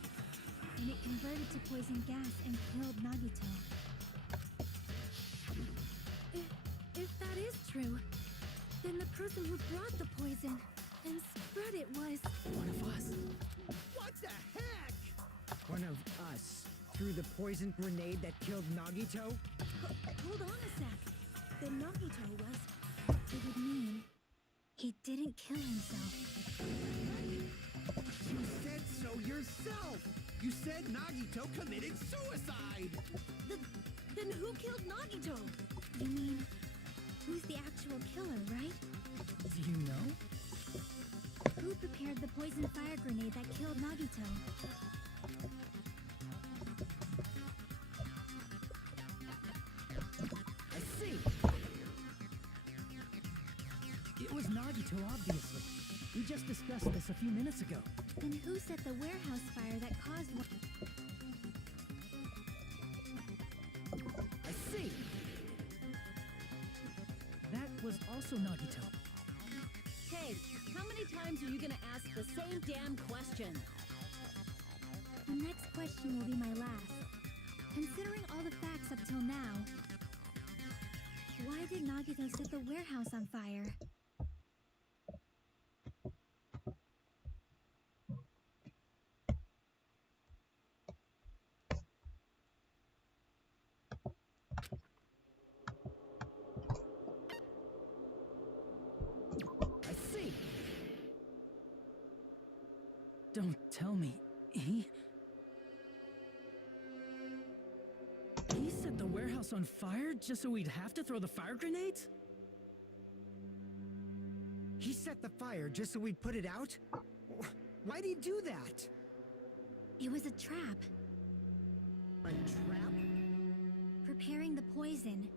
and it converted to poison gas and killed Nagito. If that is true, then the person who brought the poison and spread it was... One of us. What the heck? One of us threw the poison grenade that killed Nagito? Hold on a sec. Then Nagito was... It would mean he didn't kill himself. You said so yourself! You said Nagito committed suicide! Then who killed Nagito? You mean, who's the actual killer, right? Do you know? Who prepared the poison fire grenade that killed Nagito? I see. It was Nagito, obviously. We just discussed this a few minutes ago. Then who set the warehouse fire that caused one? I see. That was also Nagito. Hey, how many times are you gonna ask the same damn question? The next question will be my last. Considering all the facts up till now, why did Nagito set the warehouse on fire? I see. Don't tell me. on fire just so we'd have to throw the fire grenades? He set the fire just so we'd put it out? Why'd he do that? It was a trap. A trap? Preparing the poison.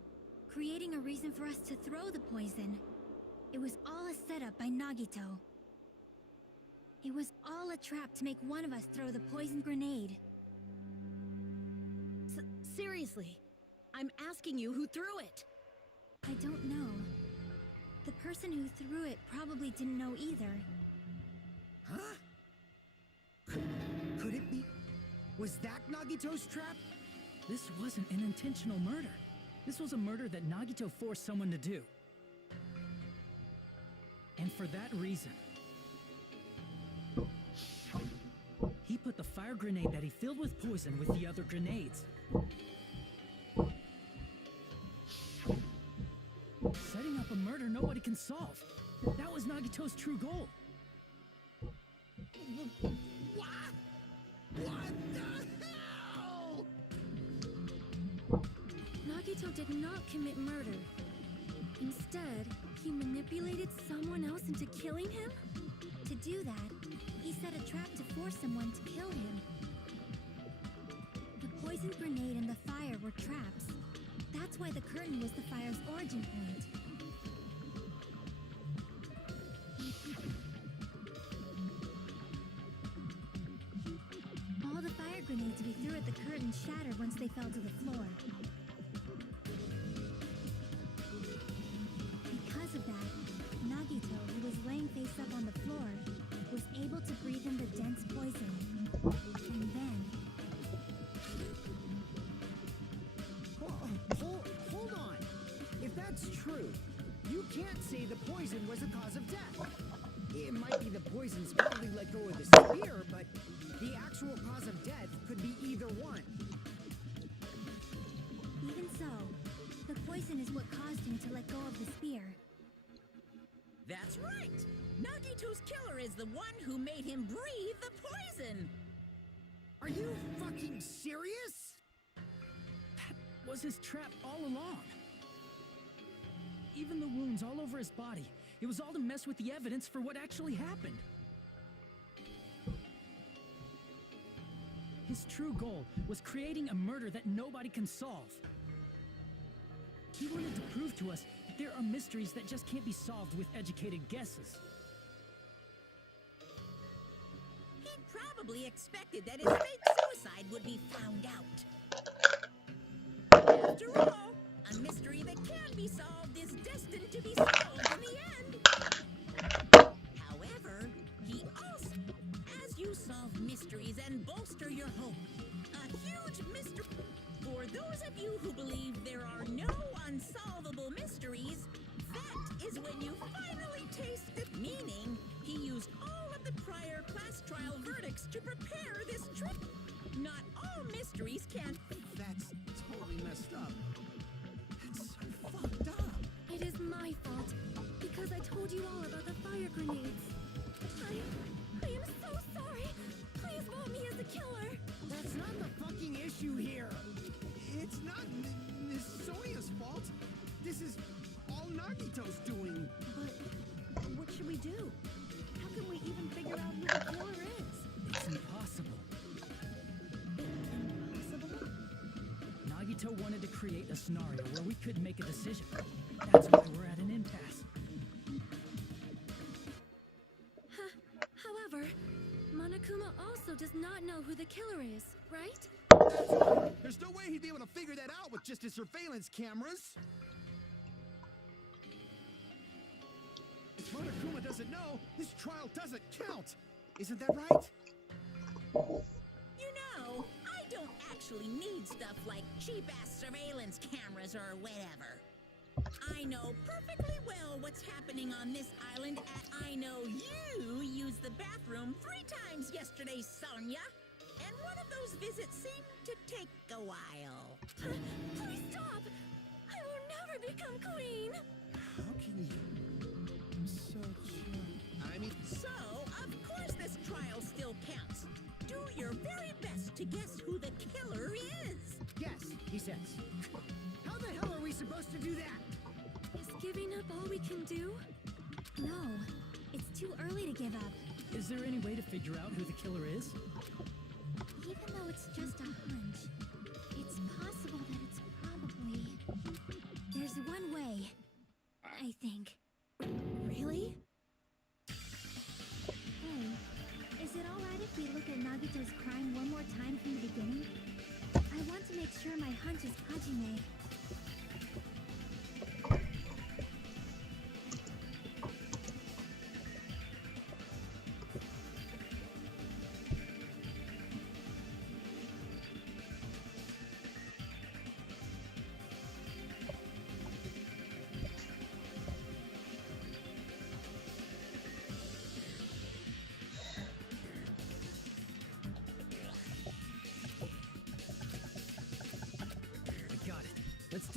Creating a reason for us to throw the poison. It was all a setup by Nagito. It was all a trap to make one of us throw the poison grenade. Seriously, I'm asking you who threw it. I don't know. The person who threw it probably didn't know either. Huh? Could it be? Was that Nagito's trap? This wasn't an intentional murder. This was a murder that Nagito forced someone to do. And for that reason, he put the fire grenade that he filled with poison with the other grenades. Setting up a murder nobody can solve. That was Nagito's true goal. What? What the hell? Nagito did not commit murder. Instead, he manipulated someone else into killing him? To do that, he set a trap to force someone to kill him. The poison grenade and the fire were traps. That's why the curtain was the fire's origin point. All the fire grenades we threw at the curtain shattered once they fell to the floor. Because of that, Nagito, who was laying face up on the floor, was able to breathe in the dense poison. And then... Hold on. If that's true, you can't say the poison was the cause of death. It might be the poison smartly let go of the spear, but the actual cause of death could be either one. Even so, the poison is what caused him to let go of the spear. That's right. Nagito's killer is the one who made him breathe the poison. Are you fucking serious? That was his trap all along. Even the wounds all over his body. It was all to mess with the evidence for what actually happened. His true goal was creating a murder that nobody can solve. He wanted to prove to us that there are mysteries that just can't be solved with educated guesses. He probably expected that his fake suicide would be found out. After all, a mystery that can be solved is destined to be solved in the end. However, he also, as you solve mysteries and bolster your hope, a huge mystery. For those of you who believe there are no unsolvable mysteries, that is when you finally taste it. Meaning, he used all of the prior class trial verdicts to prepare this trip. Not all mysteries can. That's totally messed up. That's so fucked up. It is my fault, because I told you all about the fire grenades. I am so sorry. Please vote me as the killer. That's not the fucking issue here. It's not Miss Soya's fault. This is all Nagito's doing. But what should we do? How can we even figure out who the killer is? It's impossible. Impossible? Nagito wanted to create a scenario where we couldn't make a decision. That's why we're at an impasse. However, Monokuma also does not know who the killer is, right? There's no way he'd be able to figure that out with just his surveillance cameras. If Monokuma doesn't know, his trial doesn't count. Isn't that right? You know, I don't actually need stuff like cheap-ass surveillance cameras or whatever. I know perfectly well what's happening on this island, and I know you used the bathroom 3 times yesterday, Sonya. And one of those visits seemed to take a while. Please stop! I will never become queen! How can you? I'm so sure. I mean, So, of course this trial still counts. Do your very best to guess who the killer is. Yes, he says. How supposed to do that? Is giving up all we can do? No, it's too early to give up. Is there any way to figure out who the killer is? Even though it's just a hunch, it's possible that it's probably... There's one way, I think. Really? Hey, is it alright if we look at Nagito's crime one more time from the beginning? I want to make sure my hunch is Hajime. I got it. Let's.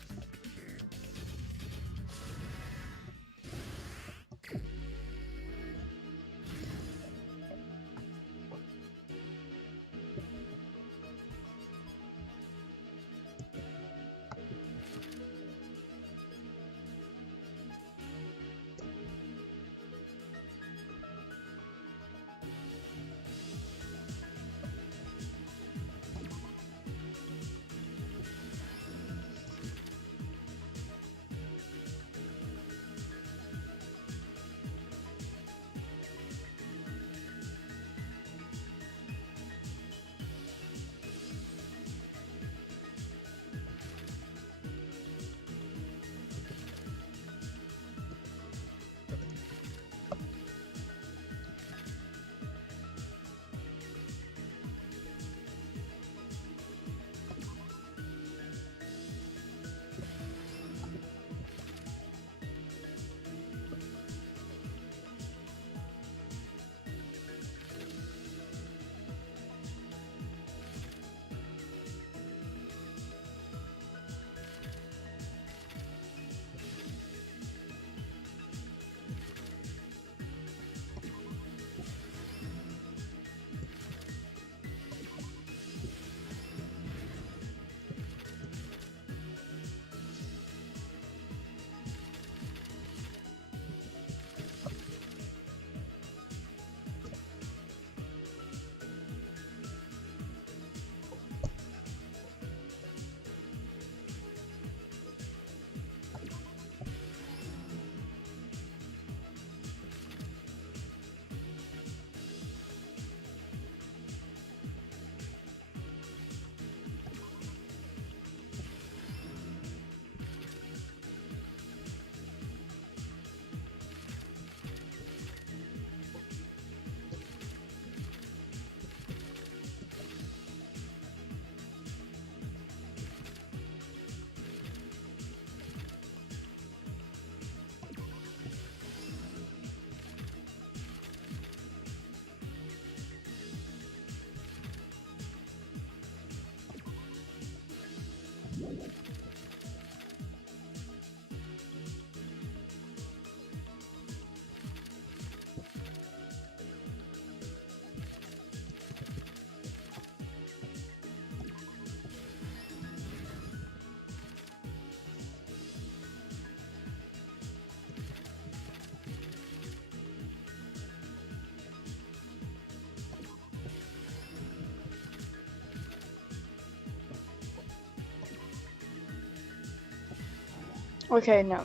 Okay, no.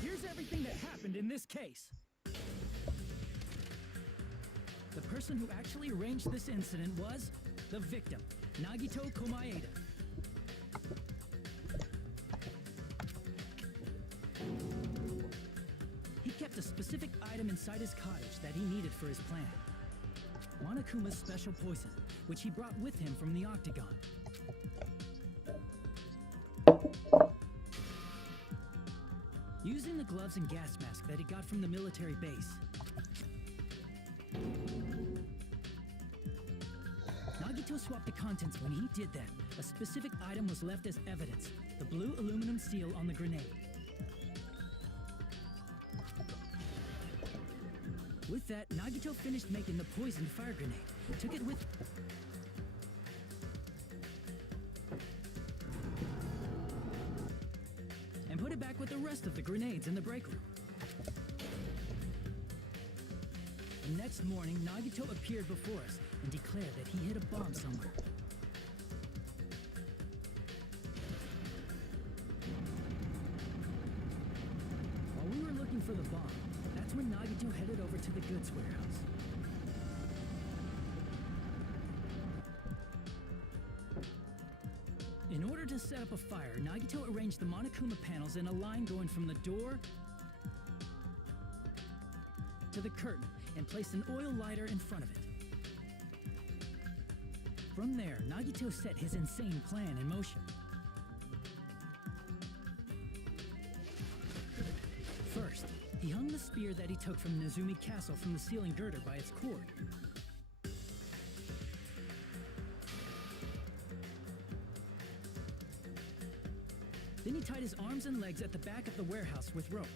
Here's everything that happened in this case. The person who actually arranged this incident was the victim, Nagito Komaeda. He kept a specific item inside his cottage that he needed for his plan. Monokuma's special poison, which he brought with him from the Octagon. Using the gloves and gas mask that he got from the military base, Nagito swapped the contents. When he did that, a specific item was left as evidence, the blue aluminum seal on the grenade. With that, Nagito finished making the poisoned fire grenade, took it with... and put it back with the rest of the grenades in the break room. The next morning, Nagito appeared before us and declared that he hid a bomb somewhere. While we were looking for the bomb, that's when Nagito headed over to the goods warehouse. In order to set up a fire, Nagito arranged the Monokuma panels in a line going from the door to the curtain and placed an oil lighter in front of it. From there, Nagito set his insane plan in motion. First, he hung the spear that he took from Nezumi Castle from the ceiling girder by its cord. Then he tied his arms and legs at the back of the warehouse with rope.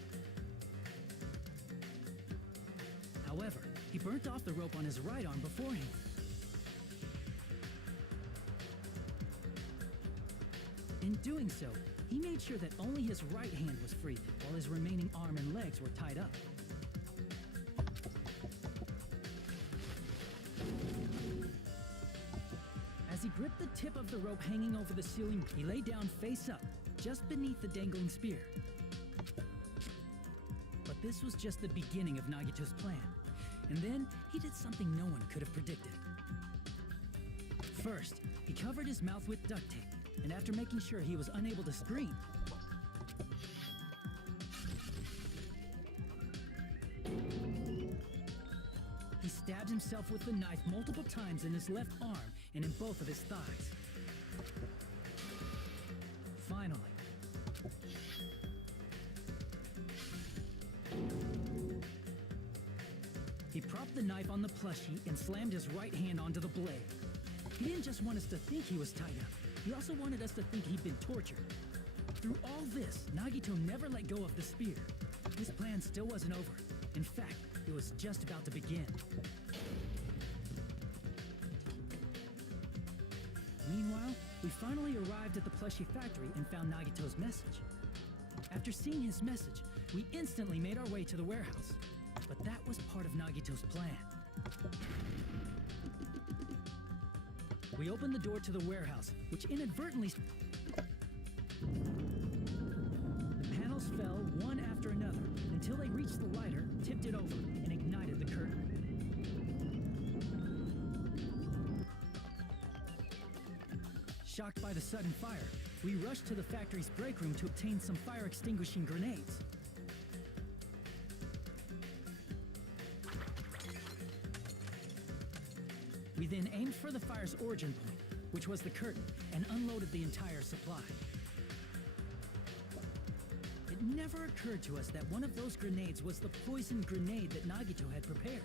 However, he burnt off the rope on his right arm beforehand. In doing so, he made sure that only his right hand was free, while his remaining arm and legs were tied up. As he gripped the tip of the rope hanging over the ceiling, he lay down face up, just beneath the dangling spear. But this was just the beginning of Nagito's plan. And then, he did something no one could have predicted. First, he covered his mouth with duct tape, and after making sure he was unable to scream, he stabbed himself with the knife multiple times in his left arm and in both of his thighs. Finally, he propped the knife on the plushie and slammed his right hand onto the blade. He didn't just want us to think he was tied up, he also wanted us to think he'd been tortured. Through all this, Nagito never let go of the spear. His plan still wasn't over. In fact, it was just about to begin. Meanwhile, we finally arrived at the plushie factory and found Nagito's message. After seeing his message, we instantly made our way to the warehouse. But that was part of Nagito's plan. We opened the door to the warehouse, which inadvertently... The panels fell one after another until they reached the lighter, tipped it over, and ignited the curtain. Shocked by the sudden fire, we rushed to the factory's break room to obtain some fire-extinguishing grenades. We then aimed for the fire's origin point, which was the curtain, and unloaded the entire supply. It never occurred to us that one of those grenades was the poisoned grenade that Nagito had prepared.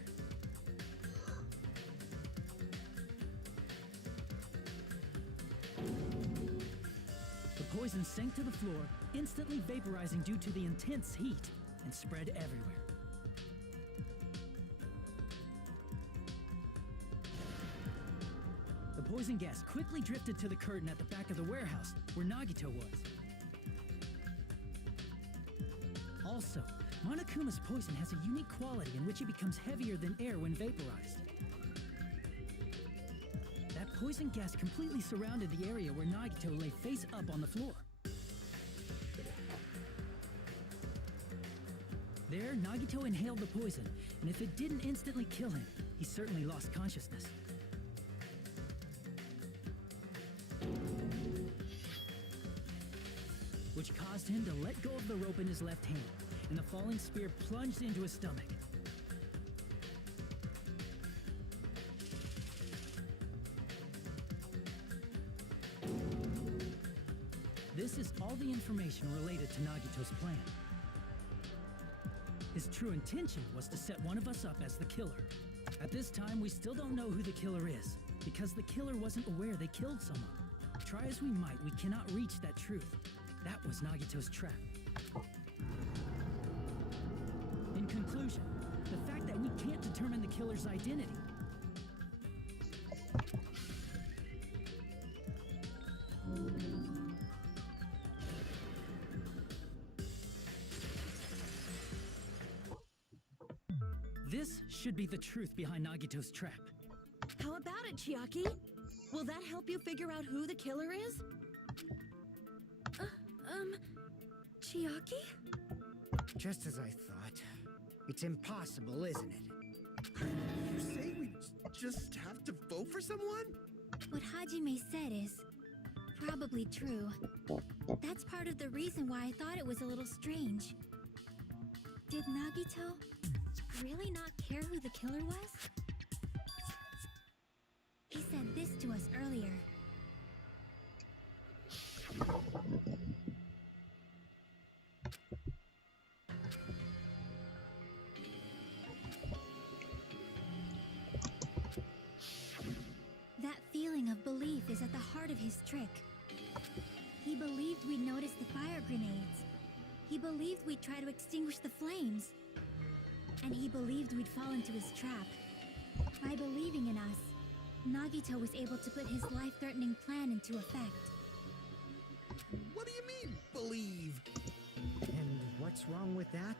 The poison sank to the floor, instantly vaporizing due to the intense heat, and spread everywhere. The poison gas quickly drifted to the curtain at the back of the warehouse, where Nagito was. Also, Monokuma's poison has a unique quality in which it becomes heavier than air when vaporized. That poison gas completely surrounded the area where Nagito lay face up on the floor. There, Nagito inhaled the poison, and if it didn't instantly kill him, he certainly lost consciousness. Which caused him to let go of the rope in his left hand, and the falling spear plunged into his stomach. This is all the information related to Nagito's plan. His true intention was to set one of us up as the killer. At this time, we still don't know who the killer is, because the killer wasn't aware they killed someone. Try as we might, we cannot reach that truth. That was Nagito's trap. In conclusion, the fact that we can't determine the killer's identity This should be the truth behind Nagito's trap. How about it, Chiaki? Will that help you figure out who the killer is? Chiaki? Just as I thought. It's impossible, isn't it? You say we just have to vote for someone? What Hajime said is probably true. That's part of the reason why I thought it was a little strange. Did Nagito really not care who the killer was? He said this to us earlier. That feeling of belief is at the heart of his trick. He believed we'd notice the fire grenades. He believed we'd try to extinguish the flames. And he believed we'd fall into his trap. By believing in us, Nagito was able to put his life-threatening plan into effect. What do you mean, believe? And what's wrong with that?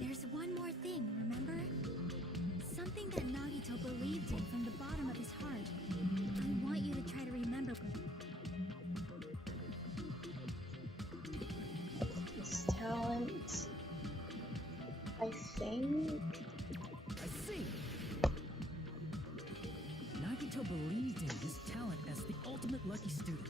There's one more thing, remember? Something that Nagito believed in from the bottom of his heart. I want you to try to remember. His talent. I think. I see! Nagito believed in his talent as the ultimate lucky student.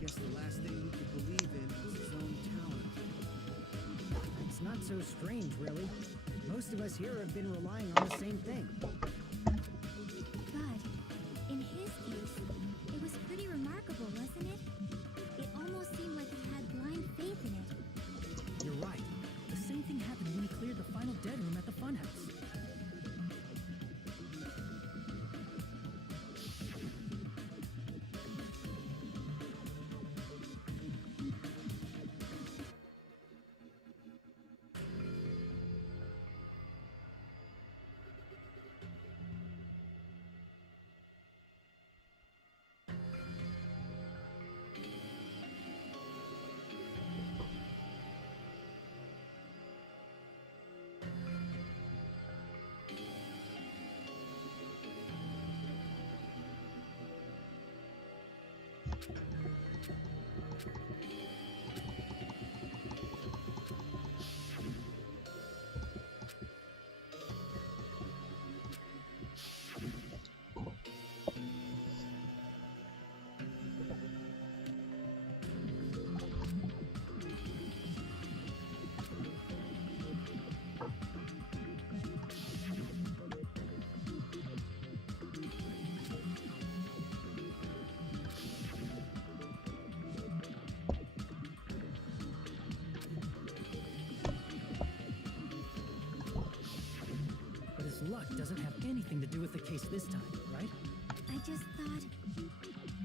Guess the last thing he could believe in was his own talent. It's not so strange, really. Most of us here have been relying on the same thing. But in his case, it was pretty remarkable, wasn't it? It almost seemed like he had blind faith in it. You're right. The same thing happened when he cleared the final dead room at the funhouse. doesn't have anything to do with the case this time, right? I just thought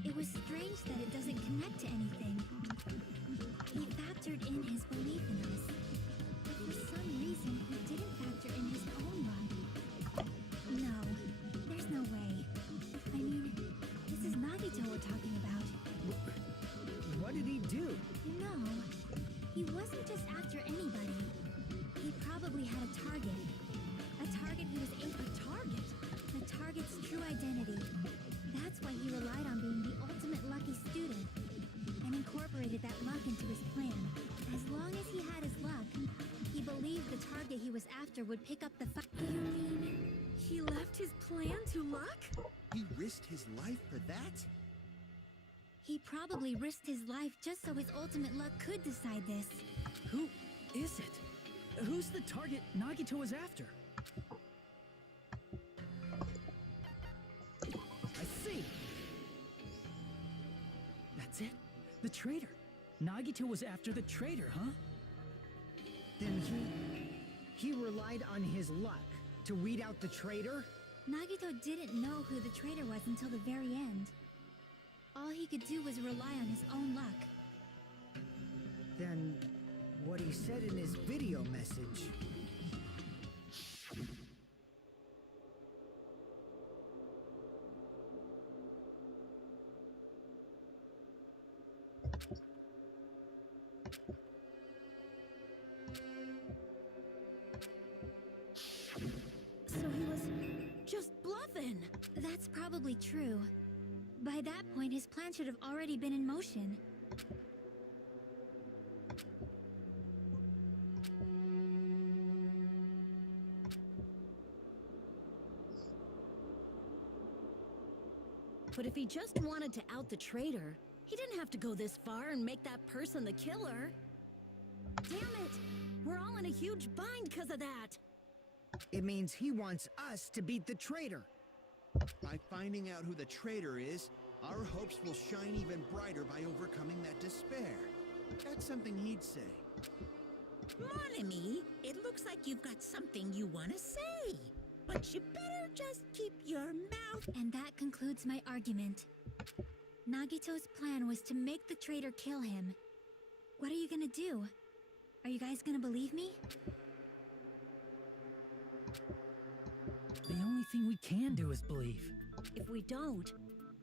it was strange that it doesn't connect to anything. He factored in his belief in us. But for some reason, he didn't factor in his own luck. No, there's no way. I mean, this is Nagito we're talking about. What did he do? No, he wasn't just after anybody. He probably had a target. A target he was a target. The target's true identity. That's why he relied on being the ultimate lucky student and incorporated that luck into his plan. As long as he had his luck, he believed the target he was after would pick up the fight. You mean he left his plan to luck? He risked his life for that? He probably risked his life just so his ultimate luck could decide this. Who is it? Who's the target Nagito is after? I see. That's it. The traitor. Nagito was after the traitor, huh? Then he relied on his luck to weed out the traitor? Nagito didn't know who the traitor was until the very end. All he could do was rely on his own luck. Then what he said in his video message. So he was just bluffing. That's probably true. By that point, his plan should have already been in motion. But if he just wanted to out the traitor, he didn't have to go this far and make that person the killer. Damn it! We're all in a huge bind because of that! It means he wants us to beat the traitor. By finding out who the traitor is, our hopes will shine even brighter by overcoming that despair. That's something he'd say. Mon ami, it looks like you've got something you want to say. But you better just keep your mouth... And that concludes my argument. Nagito's plan was to make the traitor kill him. What are you gonna do? Are you guys gonna believe me? The only thing we can do is believe. If we don't,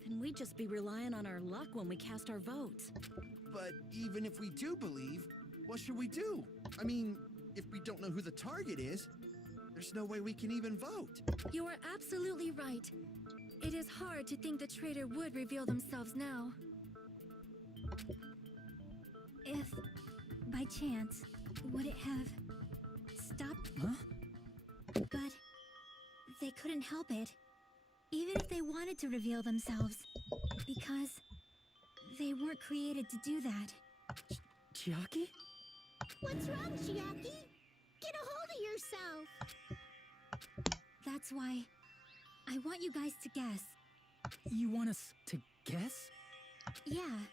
then we'd just be relying on our luck when we cast our votes. But even if we do believe, what should we do? I mean, if we don't know who the target is, there's no way we can even vote. You are absolutely right. It is hard to think the traitor would reveal themselves now. If, by chance, would it have stopped? Huh? But they couldn't help it. Even if they wanted to reveal themselves. Because they weren't created to do that. Chiaki? What's wrong, Chiaki? Get a hold of yourself! That's why I want you guys to guess. You want us to guess? Yeah,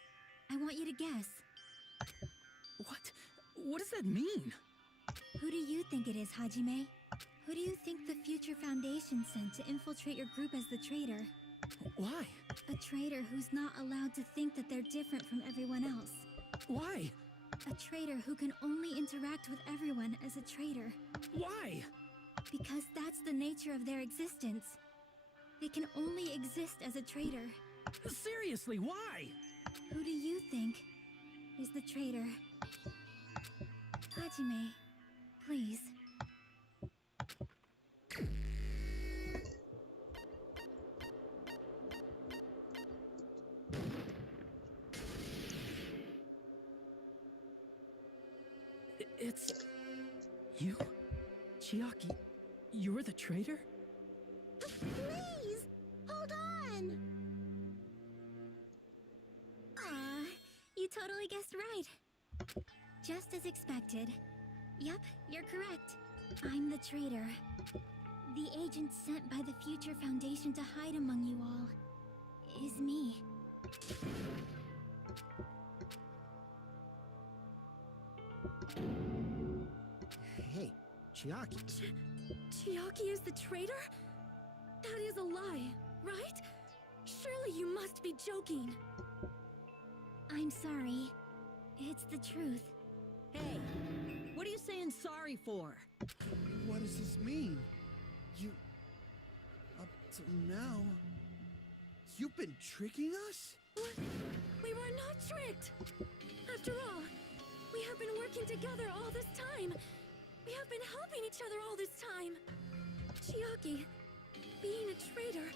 I want you to guess. What? What does that mean? Who do you think it is, Hajime? Who do you think the Future Foundation sent to infiltrate your group as the traitor? Why? A traitor who's not allowed to think that they're different from everyone else. Why? A traitor who can only interact with everyone as a traitor. Why? Because that's the nature of their existence. They can only exist as a traitor. Seriously, why? Who do you think is the traitor? Hajime, please. It's... you? Chiaki, you're the traitor? Please! Hold on! Aw, you totally guessed right. Just as expected. Yup, you're correct. I'm the traitor. The agent sent by the Future Foundation to hide among you all is me. Hey, Chiaki. Chiaki is the traitor? That is a lie, right? Surely you must be joking. I'm sorry. It's the truth. Hey, what are you saying sorry for? What does this mean? You... Up till now... You've been tricking us? What? We were not tricked. After all, we have been working together all this time. We have been helping each other all this time. Chiaki, being a traitor,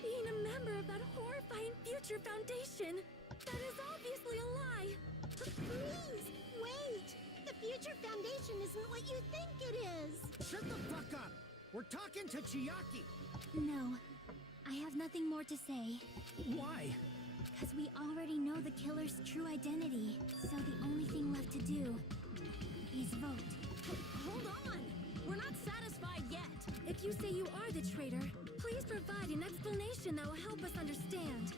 being a member of that horrifying future foundation, that is obviously a lie. Please, wait! The Future Foundation isn't what you think it is! Shut the fuck up! We're talking to Chiaki! No, I have nothing more to say. Why? Because we already know the killer's true identity. So the only thing left to do is vote. Hold on! We're not satisfied yet! If you say you are the traitor, please provide an explanation that will help us understand.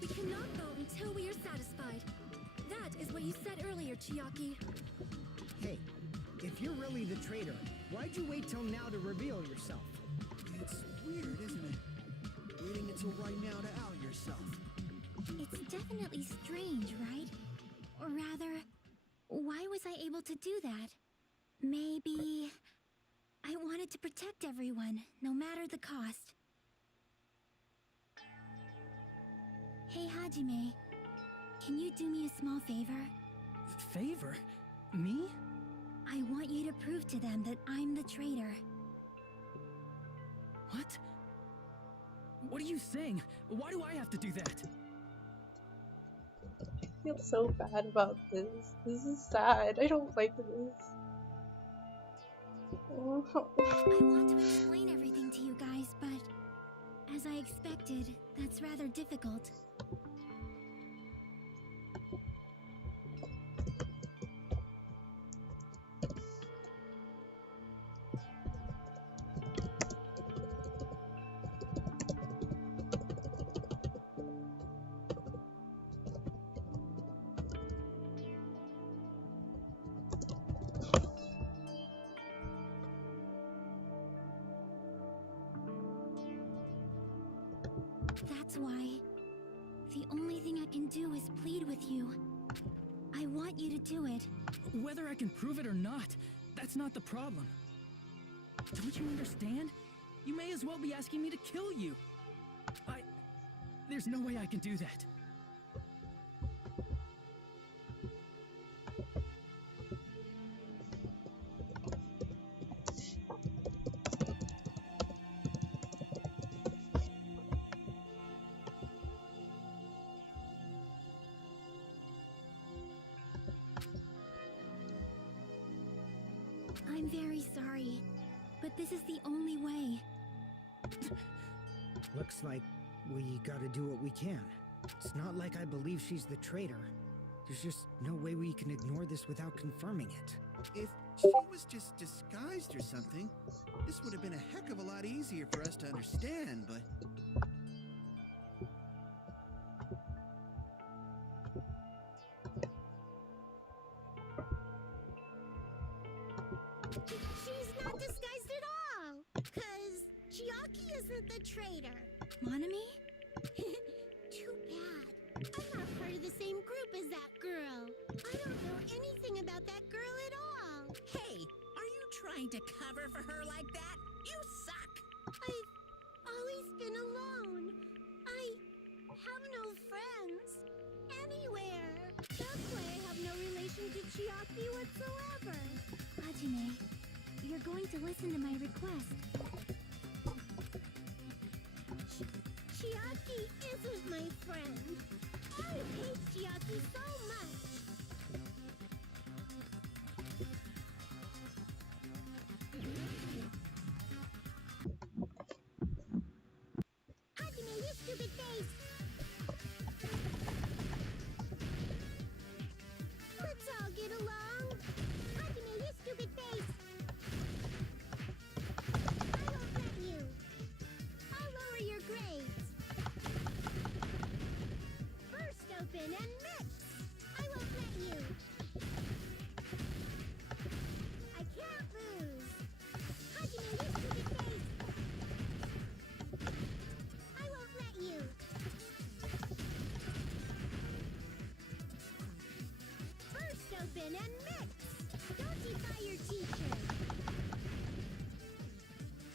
We cannot vote until we are satisfied. That is what you said earlier, Chiaki. Hey, if you're really the traitor, why'd you wait till now to reveal yourself? It's weird, isn't it? Waiting until right now to out yourself. It's definitely strange, right? Or rather, why was I able to do that? Maybe... I wanted to protect everyone, no matter the cost. Hey, Hajime. Can you do me a small favor? Favor? Me? I want you to prove to them that I'm the traitor. What? What are you saying? Why do I have to do that? I feel so bad about this. This is sad. I don't like this. I want to explain everything to you guys, but as I expected, that's rather difficult. That's why the only thing I can do is plead with you. I want you to do it. Whether I can prove it or not, that's not the problem. Don't you understand? You may as well be asking me to kill you. There's no way I can do that. I'm very sorry, but this is the only way. Looks like we gotta do what we can. It's not like I believe she's the traitor. There's just no way we can ignore this without confirming it. If she was just disguised or something, this would have been a heck of a lot easier for us to understand, but... She's not disguised at all! 'Cause Chiaki isn't the traitor. Monami? Too bad. I'm not part of the same group as that girl. I don't know anything about that girl at all. Hey, are you trying to cover for her like that? You suck! I've always been alone. I have no friends. Anywhere. That's why I have no relation to Chiaki whatsoever. Hajime, you're going to listen to my request. Chiaki isn't my friend. I hate Chiaki so much. Hajime, you stupid face! Let's all get along. Hajime, you stupid face! I won't let you. I'll lower your grades. Burst open and mix! I will open and mix! Don't defy your teacher!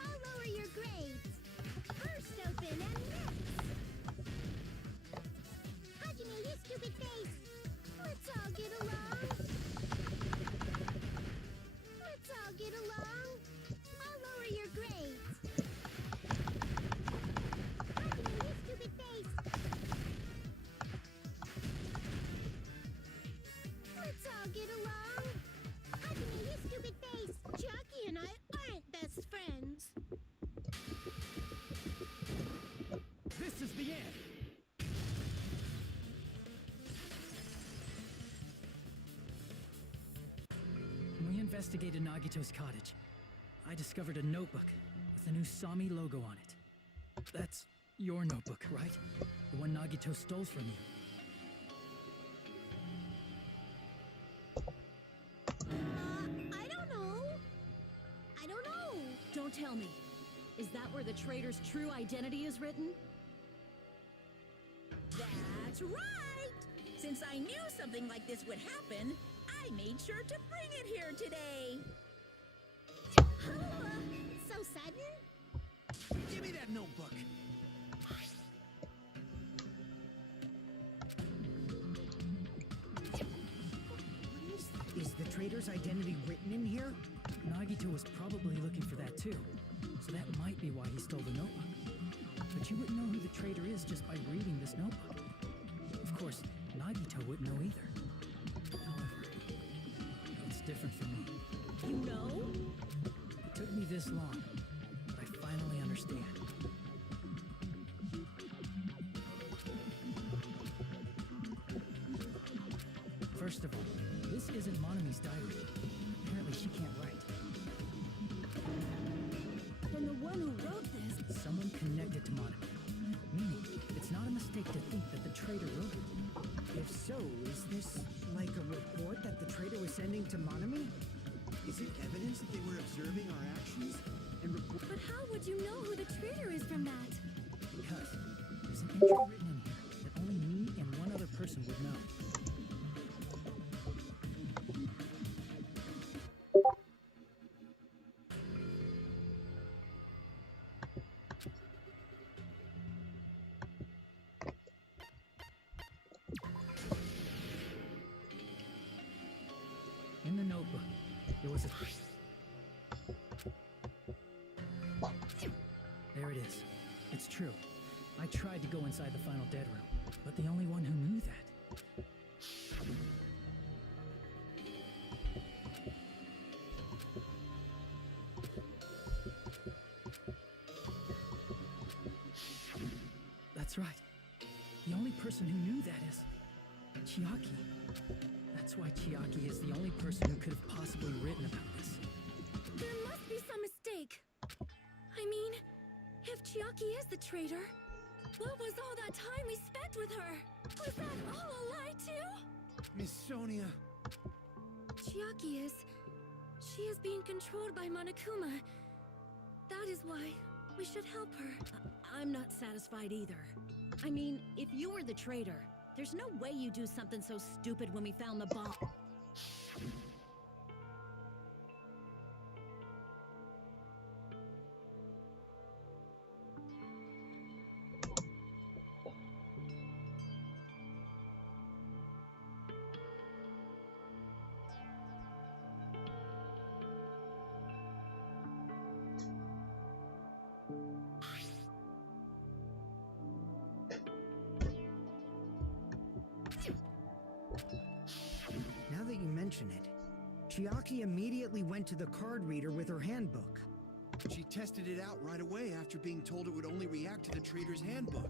I'll lower your grades! First open and mix! Hajime, you stupid face! Let's all get along! Let's all get along! I'll lower your grades! Hajime, you stupid face! Let's all get along! Hajime, you stupid face! Chucky and I aren't best friends! This is the end! When we investigated Nagito's cottage, I discovered a notebook with the new Sami logo on it. That's your notebook, right? The one Nagito stole from you. I don't know. I don't know. Don't tell me. Is that where the traitor's true identity is written? That's right! Since I knew something like this would happen, I made sure to bring it here today. Oh, so sudden? Give me that notebook. Is the traitor's identity written in here? Nagito was probably looking for that too, so that might be why he stole the notebook. But you wouldn't know who the traitor is just by reading this notebook. Of course, Nagito wouldn't know either. However, it's different for me. You know? It took me this long, but I finally understand. First of all, this isn't Monami's diary. Apparently she can't write. Then the one who wrote this... Someone connected to Monami. Meaning, it's not a mistake to think that the traitor wrote it. If so, is this like a report that the traitor was sending to Monami? Is it evidence that they were observing our actions and reporting? But how would you know who the traitor is from that? Because there's an entry written in here that only me and one other person would know. In the notebook, there was a... There it is. It's true. I tried to go inside the final dead room, but the only one who knew that... That's right. The only person who knew that is... Chiaki. That's why Chiaki is the only person who could have possibly written about this. There must be some mistake. I mean, if Chiaki is the traitor, what was all that time we spent with her? Was that all a lie too? Miss Sonia. Chiaki is... She is being controlled by Monokuma. That is why we should help her. I'm not satisfied either. I mean, if you were the traitor, there's no way you do something so stupid when we found the bomb. Now that you mention it, Chiaki immediately went to the card reader with her handbook. She tested it out right away after being told it would only react to the traitor's handbook.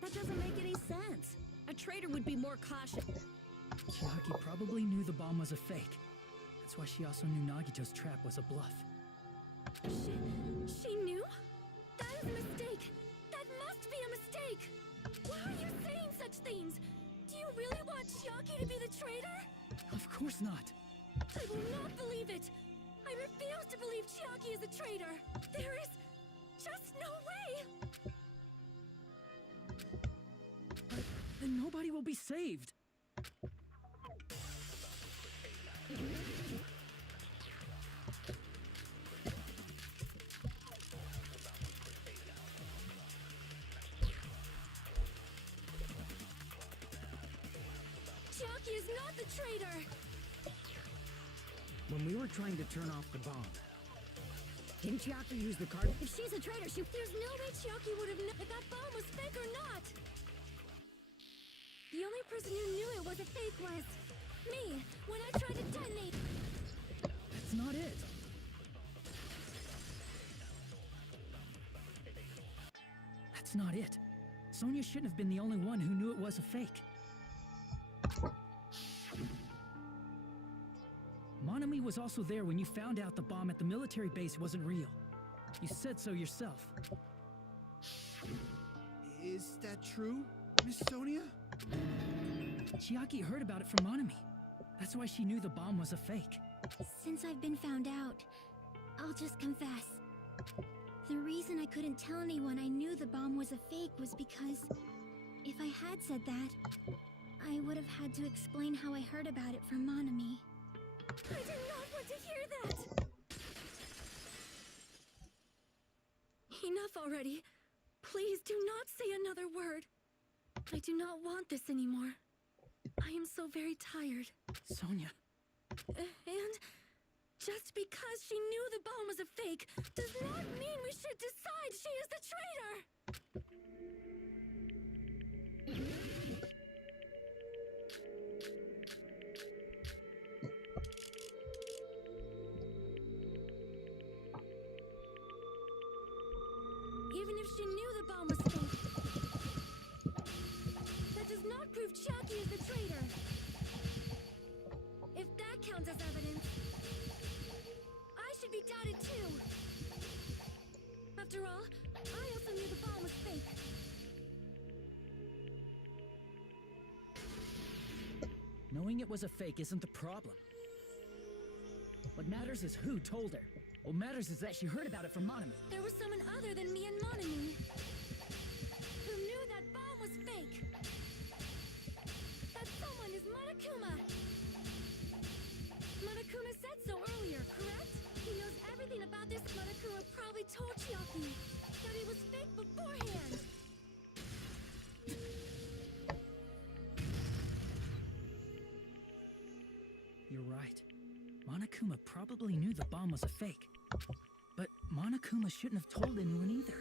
That doesn't make any sense. A traitor would be more cautious. Chiaki probably knew the bomb was a fake. That's why she also knew Nagito's trap was a bluff. She knew? That is a mistake. That must be a mistake. Why are you saying such things? Do you really want Chiaki to be the traitor? Of course not. I will not believe it. I refuse to believe Chiaki is a traitor. There is just no way. then nobody will be saved. Chiaki is not the traitor! When we were trying to turn off the bomb, didn't Chiaki use the card? If she's a traitor, there's no way Chiaki would have known if that bomb was fake or not! The only person who knew it was a fake was me, when I tried to detonate! That's not it. That's not it. Sonia shouldn't have been the only one who knew it was a fake. Monami was also there when you found out the bomb at the military base wasn't real. You said so yourself. Is that true, Miss Sonia? Chiaki heard about it from Monami. That's why she knew the bomb was a fake. Since I've been found out, I'll just confess. The reason I couldn't tell anyone I knew the bomb was a fake was because if I had said that, I would have had to explain how I heard about it from Monami. I did not want to hear that! Enough already. Please do not say another word. I do not want this anymore. I am so very tired. Sonia. And just because she knew the bomb was a fake does not mean we should decide she is the traitor! Even if she knew the bomb was fake, that does not prove Chiaki is the traitor. If that counts as evidence, I should be doubted too. After all, I also knew the bomb was fake. Knowing it was a fake isn't the problem. What matters is who told her. What matters is that she heard about it from Monami. There was someone other than me and Monami who knew that bomb was fake. That someone is Monokuma. Monokuma said so earlier, correct? He knows everything about this. Monokuma probably told Chiaki that it was fake beforehand. You're right. Monokuma probably knew the bomb was a fake. But Monokuma shouldn't have told anyone either.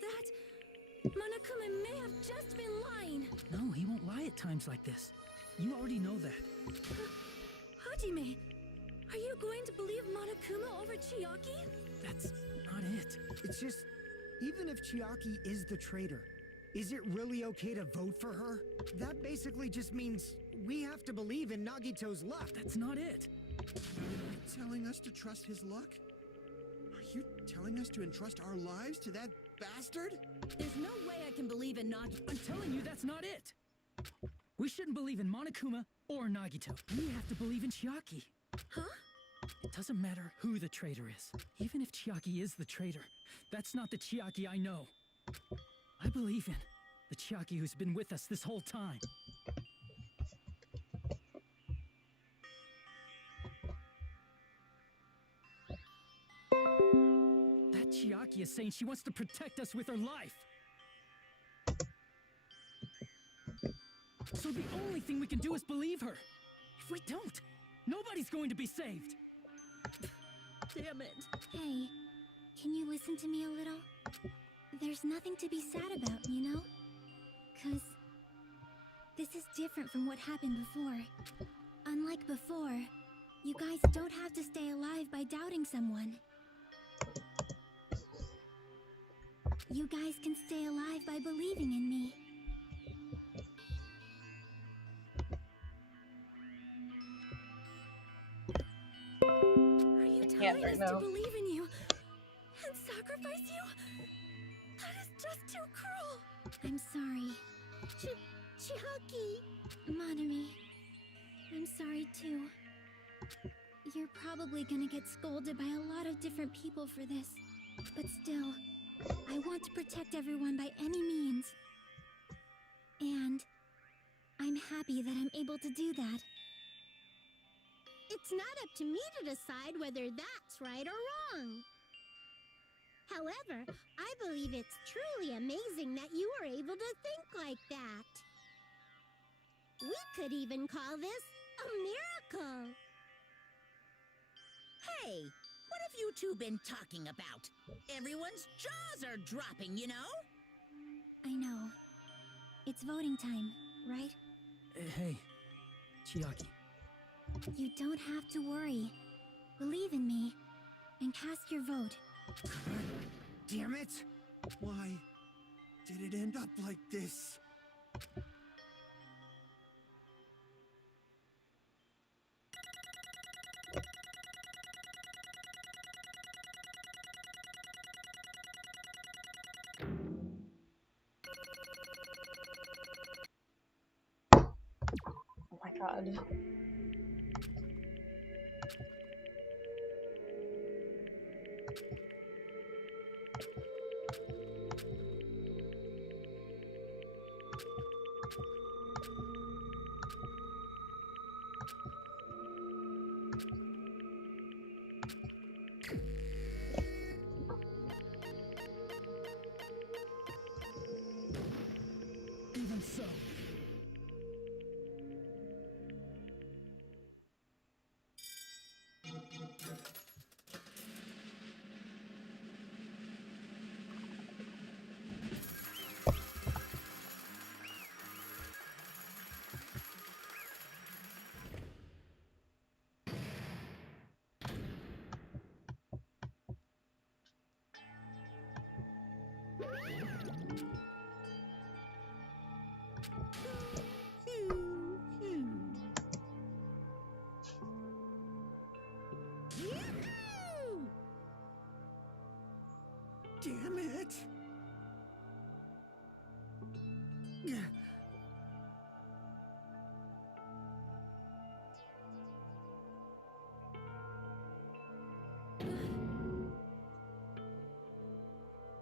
That Monokuma may have just been lying. No, he won't lie at times like this. You already know that. Hajime, are you going to believe Monokuma over Chiaki? That's not it. It's just, even if Chiaki is the traitor, is it really okay to vote for her? That basically just means we have to believe in Nagito's luck. That's not it. Are you telling us to trust his luck? Are you telling us to entrust our lives to that bastard? There's no way I can believe in Nagi. I'm telling you, that's not it. We shouldn't believe in Monokuma or Nagito. We have to believe in Chiaki. Huh? It doesn't matter who the traitor is. Even if Chiaki is the traitor, that's not the Chiaki I know. I believe in the Chiaki who's been with us this whole time. That Chiaki is saying she wants to protect us with her life. So the only thing we can do is believe her. If we don't, nobody's going to be saved. Damn it. Hey, can you listen to me a little? There's nothing to be sad about, you know? 'Cause this is different from what happened before. Unlike before, you guys don't have to stay alive by doubting someone. You guys can stay alive by believing in me. Are you telling right us now. to believe in you and sacrifice you? That is just too cruel. I'm sorry. Chucky! Monami, I'm sorry too. You're probably gonna get scolded by a lot of different people for this. But still, I want to protect everyone by any means. And I'm happy that I'm able to do that. It's not up to me to decide whether that's right or wrong. However, I believe it's truly amazing that you were able to think like that. We could even call this a miracle. Hey, what have you two been talking about? Everyone's jaws are dropping, you know? I know. It's voting time, right? Hey, Chiaki. You don't have to worry. Believe in me and cast your vote. Damn it! Why did it end up like this? Oh my god. Even so. Yahoo! Damn it!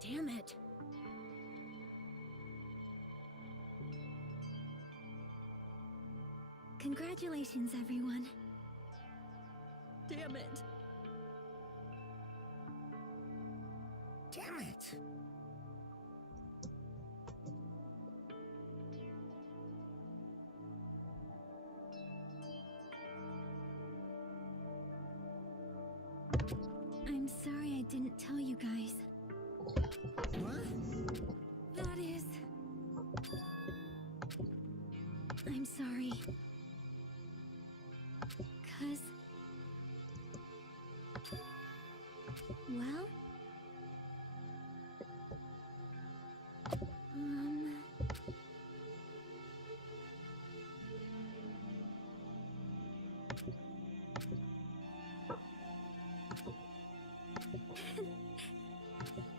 Damn it. Congratulations, everyone. Damn it. Damn it! I'm sorry I didn't tell you guys. What? That is... I'm sorry. 'Cause... Well...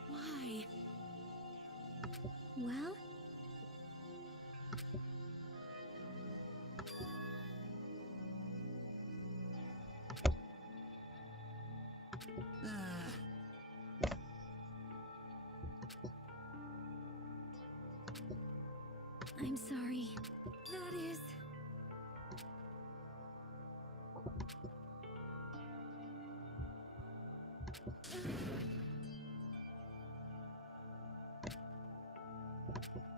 Why? Well... I'm sorry. That is...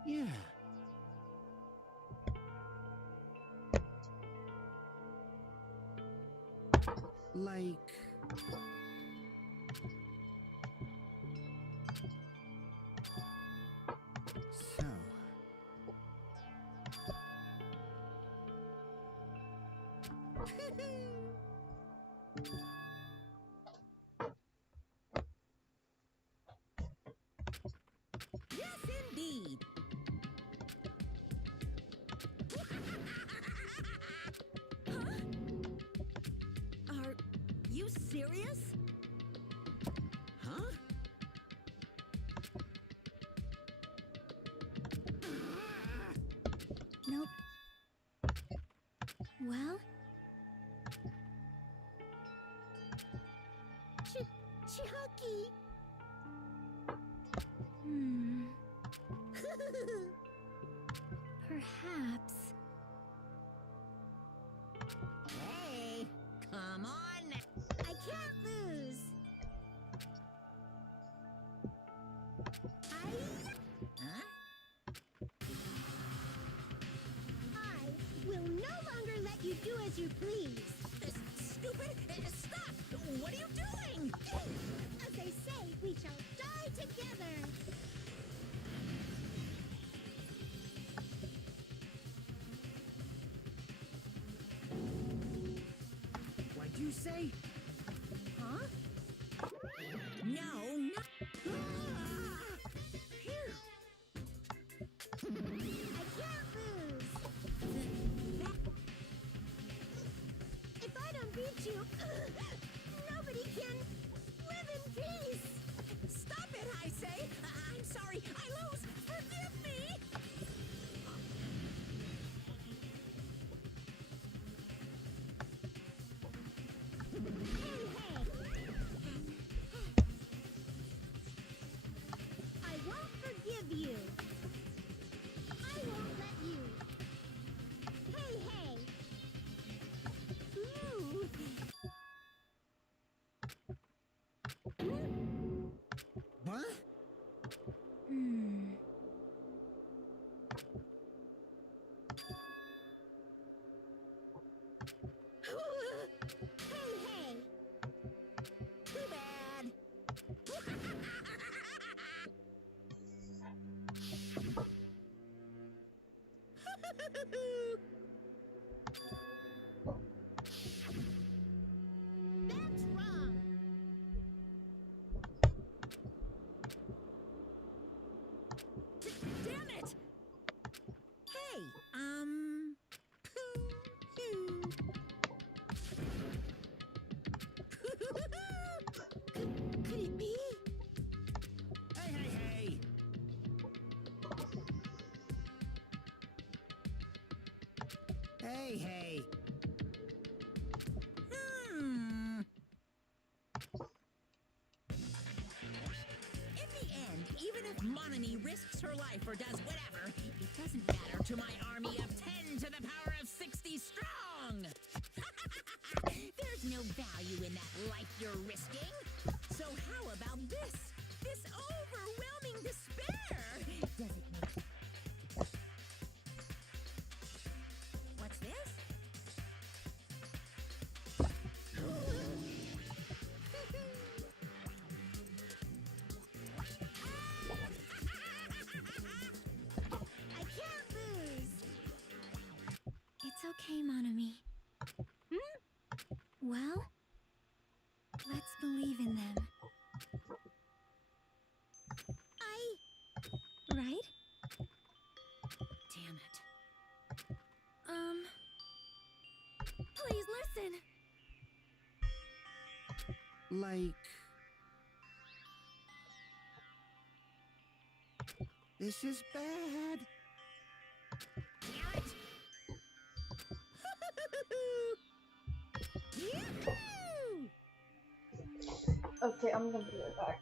Yeah. Like... So... Yes, indeed. Are you serious? Huh? Nope. Well, Chucky! perhaps. Hey, come on now. I can't lose! Huh? I will no longer let you do as you please! Stupid! Stop! What are you doing? As I say, we shall die together! What'd you say? Huh? No, no. I can't lose! If I don't beat you, nobody can live in peace! Stop it, I say! I'm sorry, I lose! Forgive me! Hey, hey! I won't forgive you! I won't let you! Hey, hey! Ooh! What? Hey, hey! Too bad! That's wrong! Damn it! Hey, Could it be? Hey, hey, hey! Hey, hey! In the end, even if Monami risks her life or does whatever, it doesn't matter to my army of 10 to the power of 60 strong! There's no value in that life you're risking. So how about this? This overwhelming despair! Does it make... What's this? I can't lose! It's okay, Monami. Well, let's believe in them. Right? Damn it. Please listen. Like... This is bad. Damn it! Yahoo! Okay, I'm gonna be right back.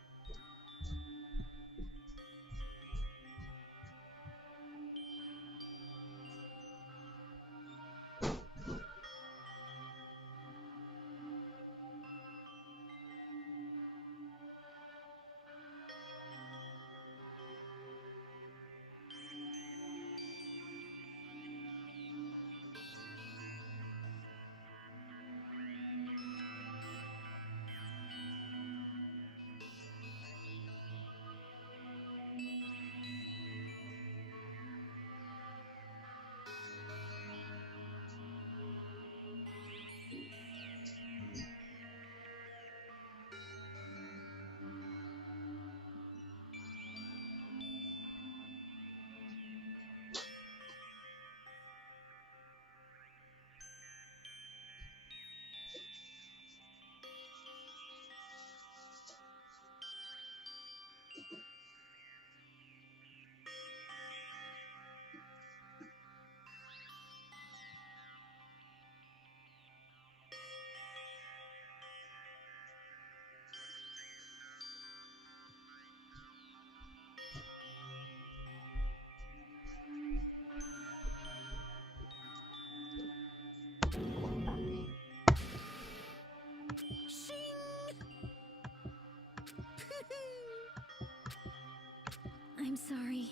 I'm sorry.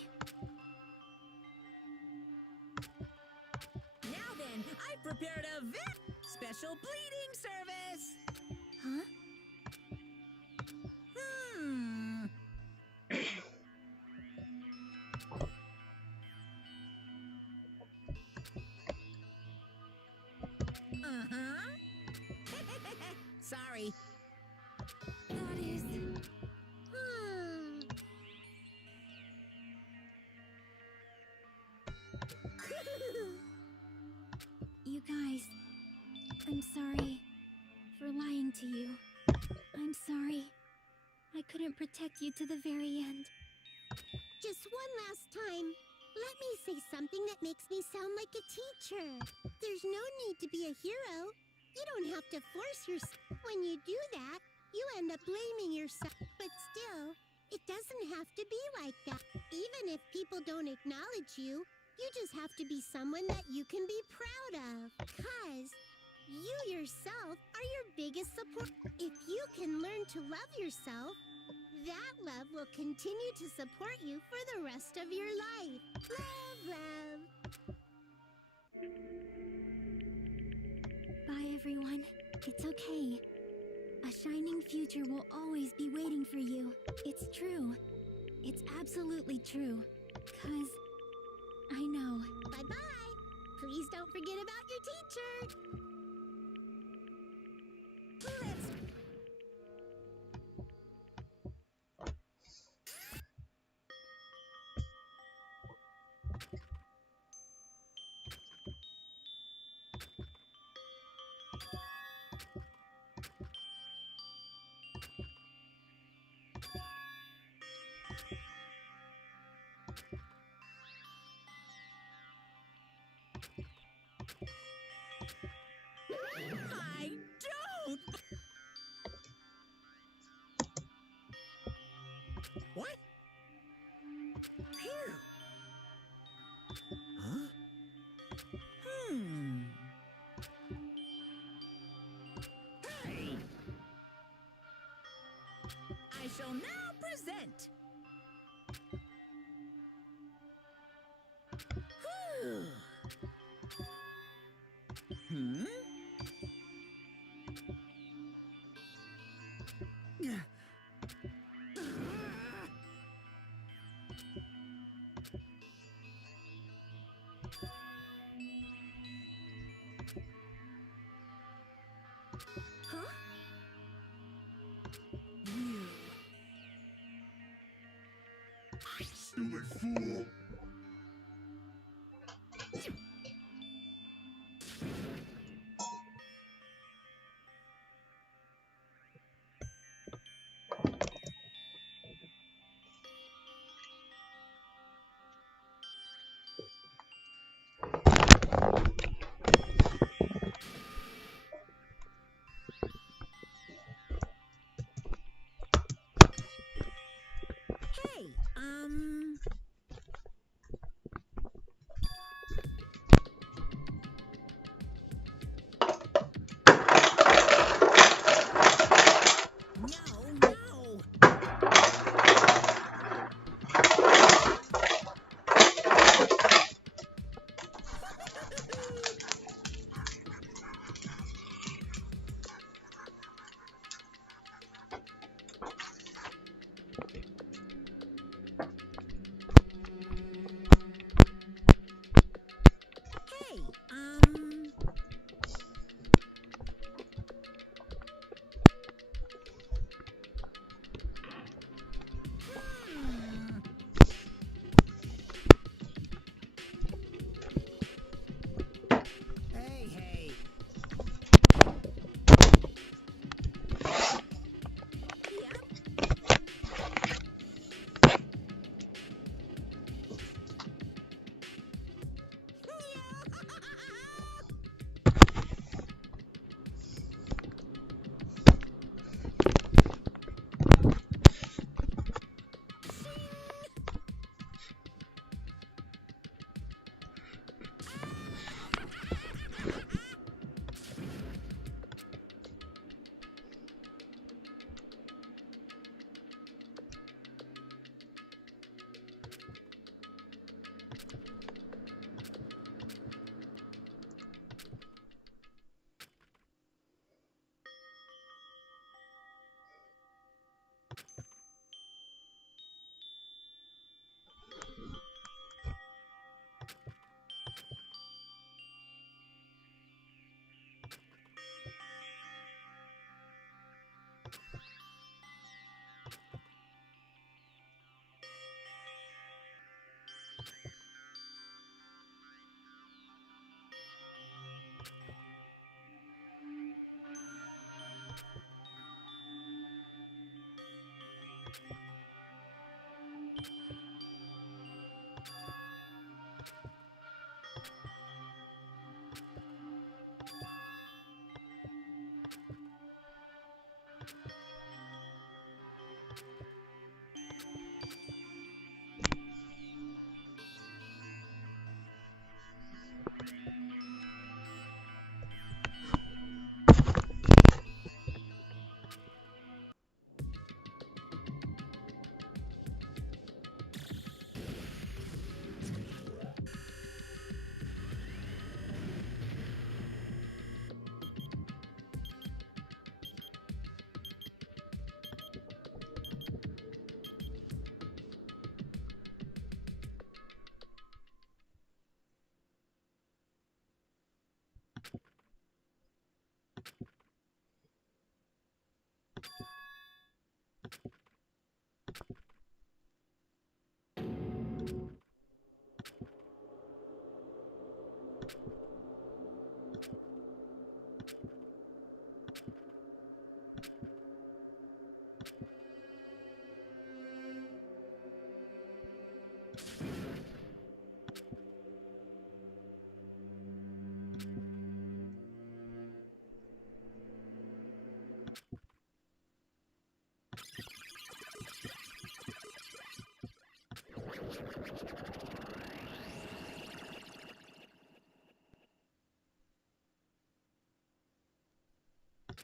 Now then, I've prepared a very special bleeding service. Huh? Uh-huh. Sorry. That is... You guys, I'm sorry for lying to you. I'm sorry. I couldn't protect you to the very end. Just one last time, let me say something that makes me sound like a teacher. There's no need to be a hero. You don't have to force yourself. When you do that, you end up blaming yourself. But still, it doesn't have to be like that. Even if people don't acknowledge you, you just have to be someone that you can be proud of. 'Cause you yourself are your biggest support. If you can learn to love yourself, that love will continue to support you for the rest of your life. Love, love. Bye, everyone. It's okay. A shining future will always be waiting for you. It's true. It's absolutely true. 'Cause I know. Bye-bye. Please don't forget about your teacher. Let's I don't. What? Phew. Huh? Hey. I shall now present. Whew. Hmm? Huh? You. Stupid fool! Hey,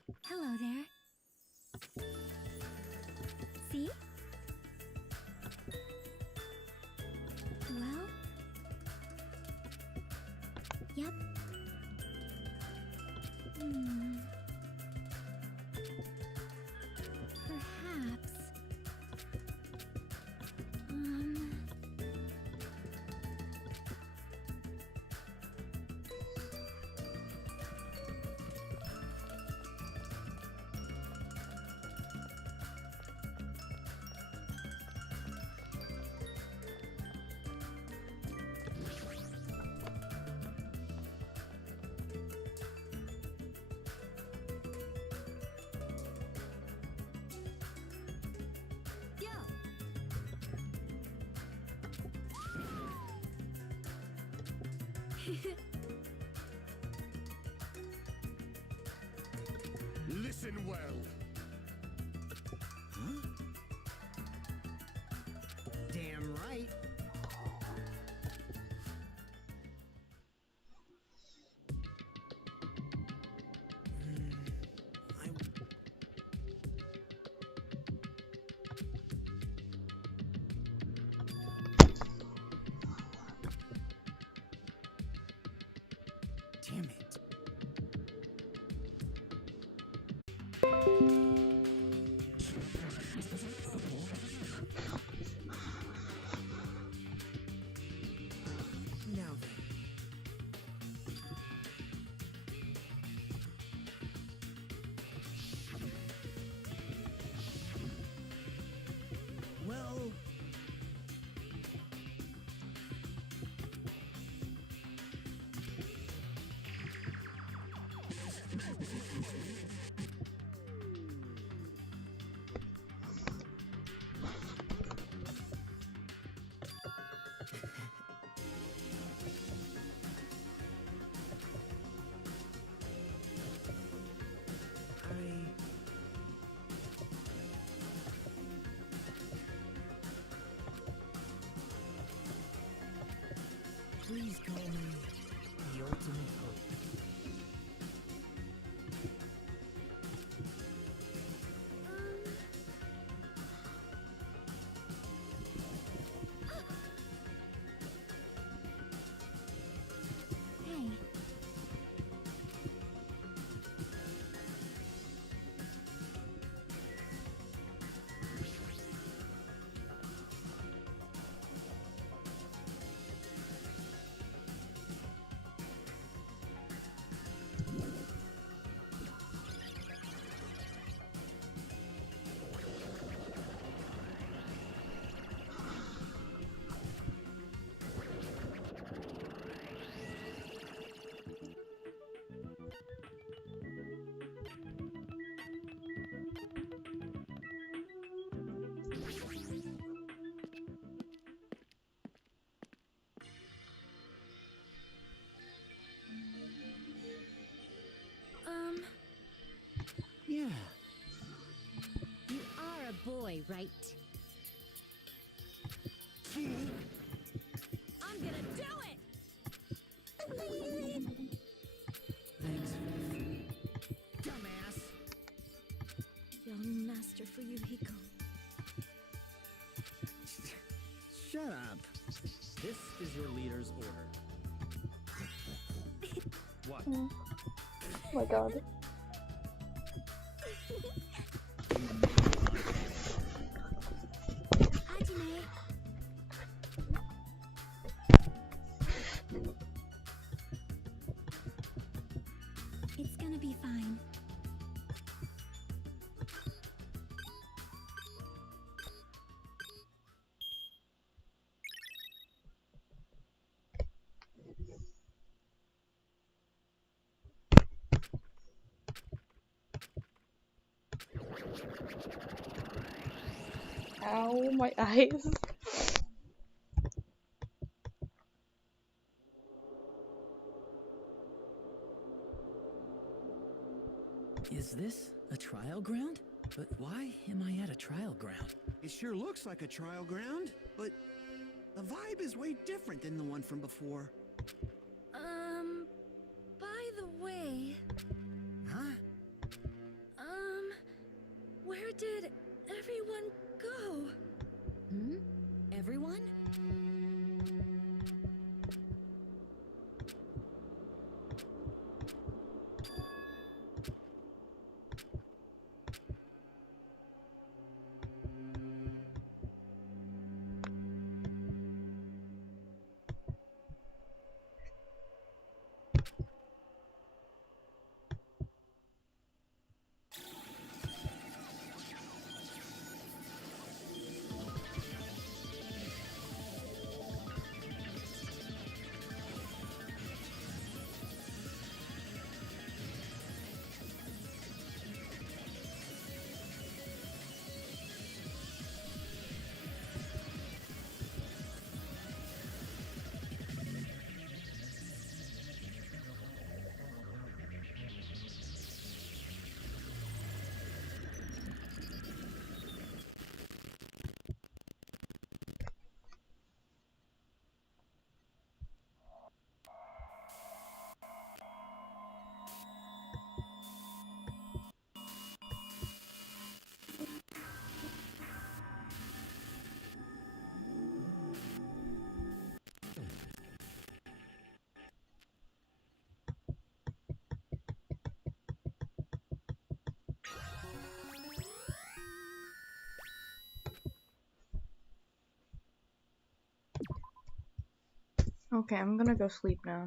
Hello there. See? Well? Yep. Perhaps. Listen well. Huh? Damn right. Damn it. Now then. Well... Please call me the ultimate hope. Hey. Yeah. You are a boy, right? I'm gonna do it! Thanks, dumbass. Young Master Fuyuhiko. Shut up. This is your leader's order. What? Oh my god. Hajime. It's gonna be fine. Ow, my eyes. Is this a trial ground? But why am I at a trial ground? It sure looks like a trial ground, but the vibe is way different than the one from before. By the way, Huh? did everyone go? Hmm? Everyone? Okay, I'm gonna go sleep now.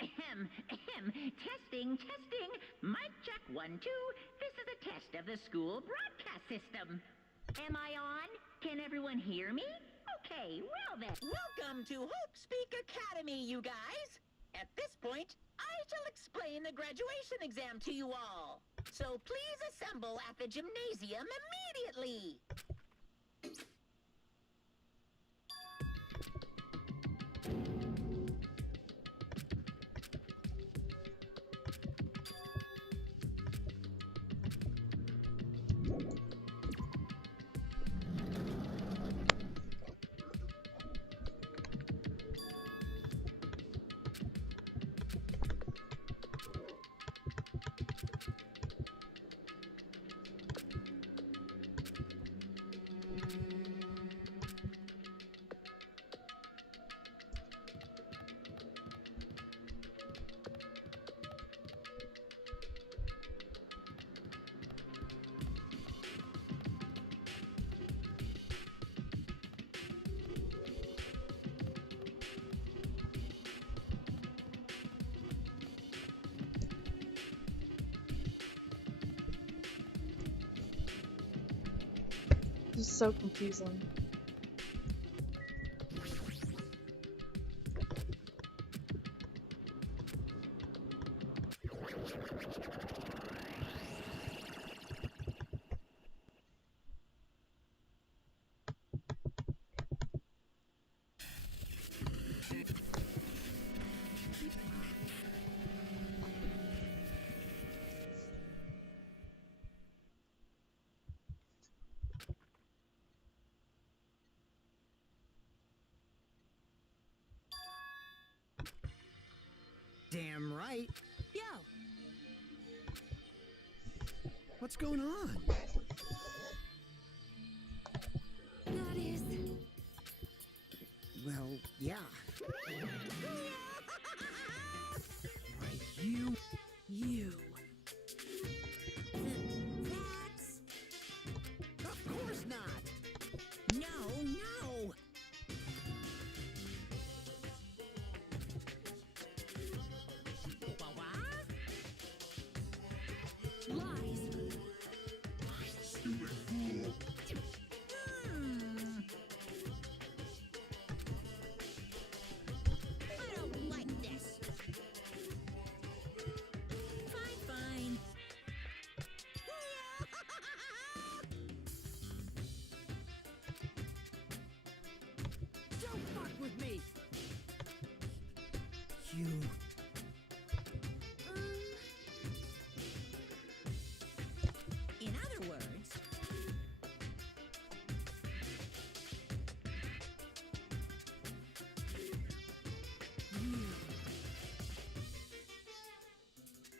Ahem, ahem. Testing, testing. Mic check 1, 2. This is a test of the school broadcast system. Am I on? Can everyone hear me? Okay, well then. Welcome to Hope Speak Academy, you guys. At this point, I shall explain the graduation exam to you all. So please assemble at the gymnasium immediately. This is so confusing. Damn right. Yo, What's going on? That is... Well, yeah. Why, you... that's... Of course not. No, no. lies. Stupid fool. I don't like this. Fine, fine. Don't fuck with me. You. In other words,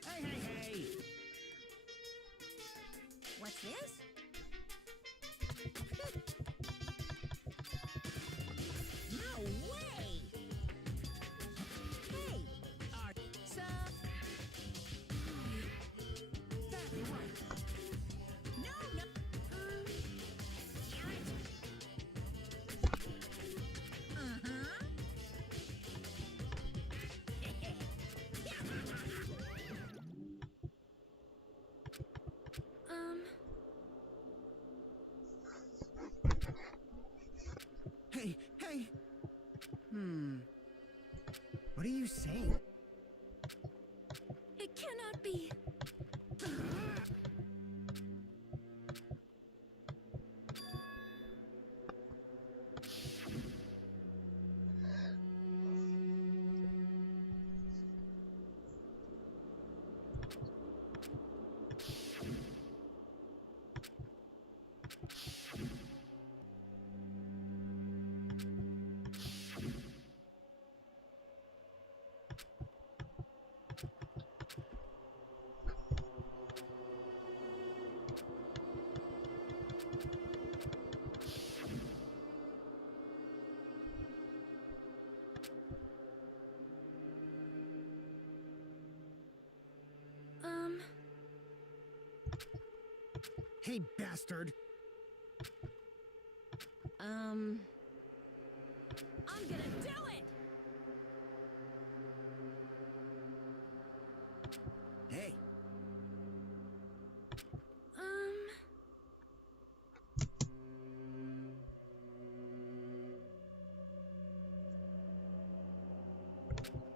Hey, hey, hey. what's this? No way! Hey, Arsa. That's right. No, no. Uh-huh. Hey, hey! What are you saying? It cannot be. Hey, bastard. I'm gonna do it! Hey,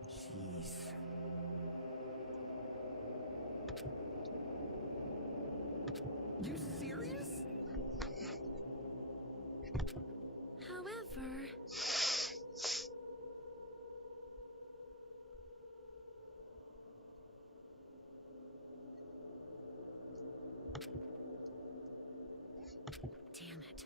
jeez. You serious? However, Damn it.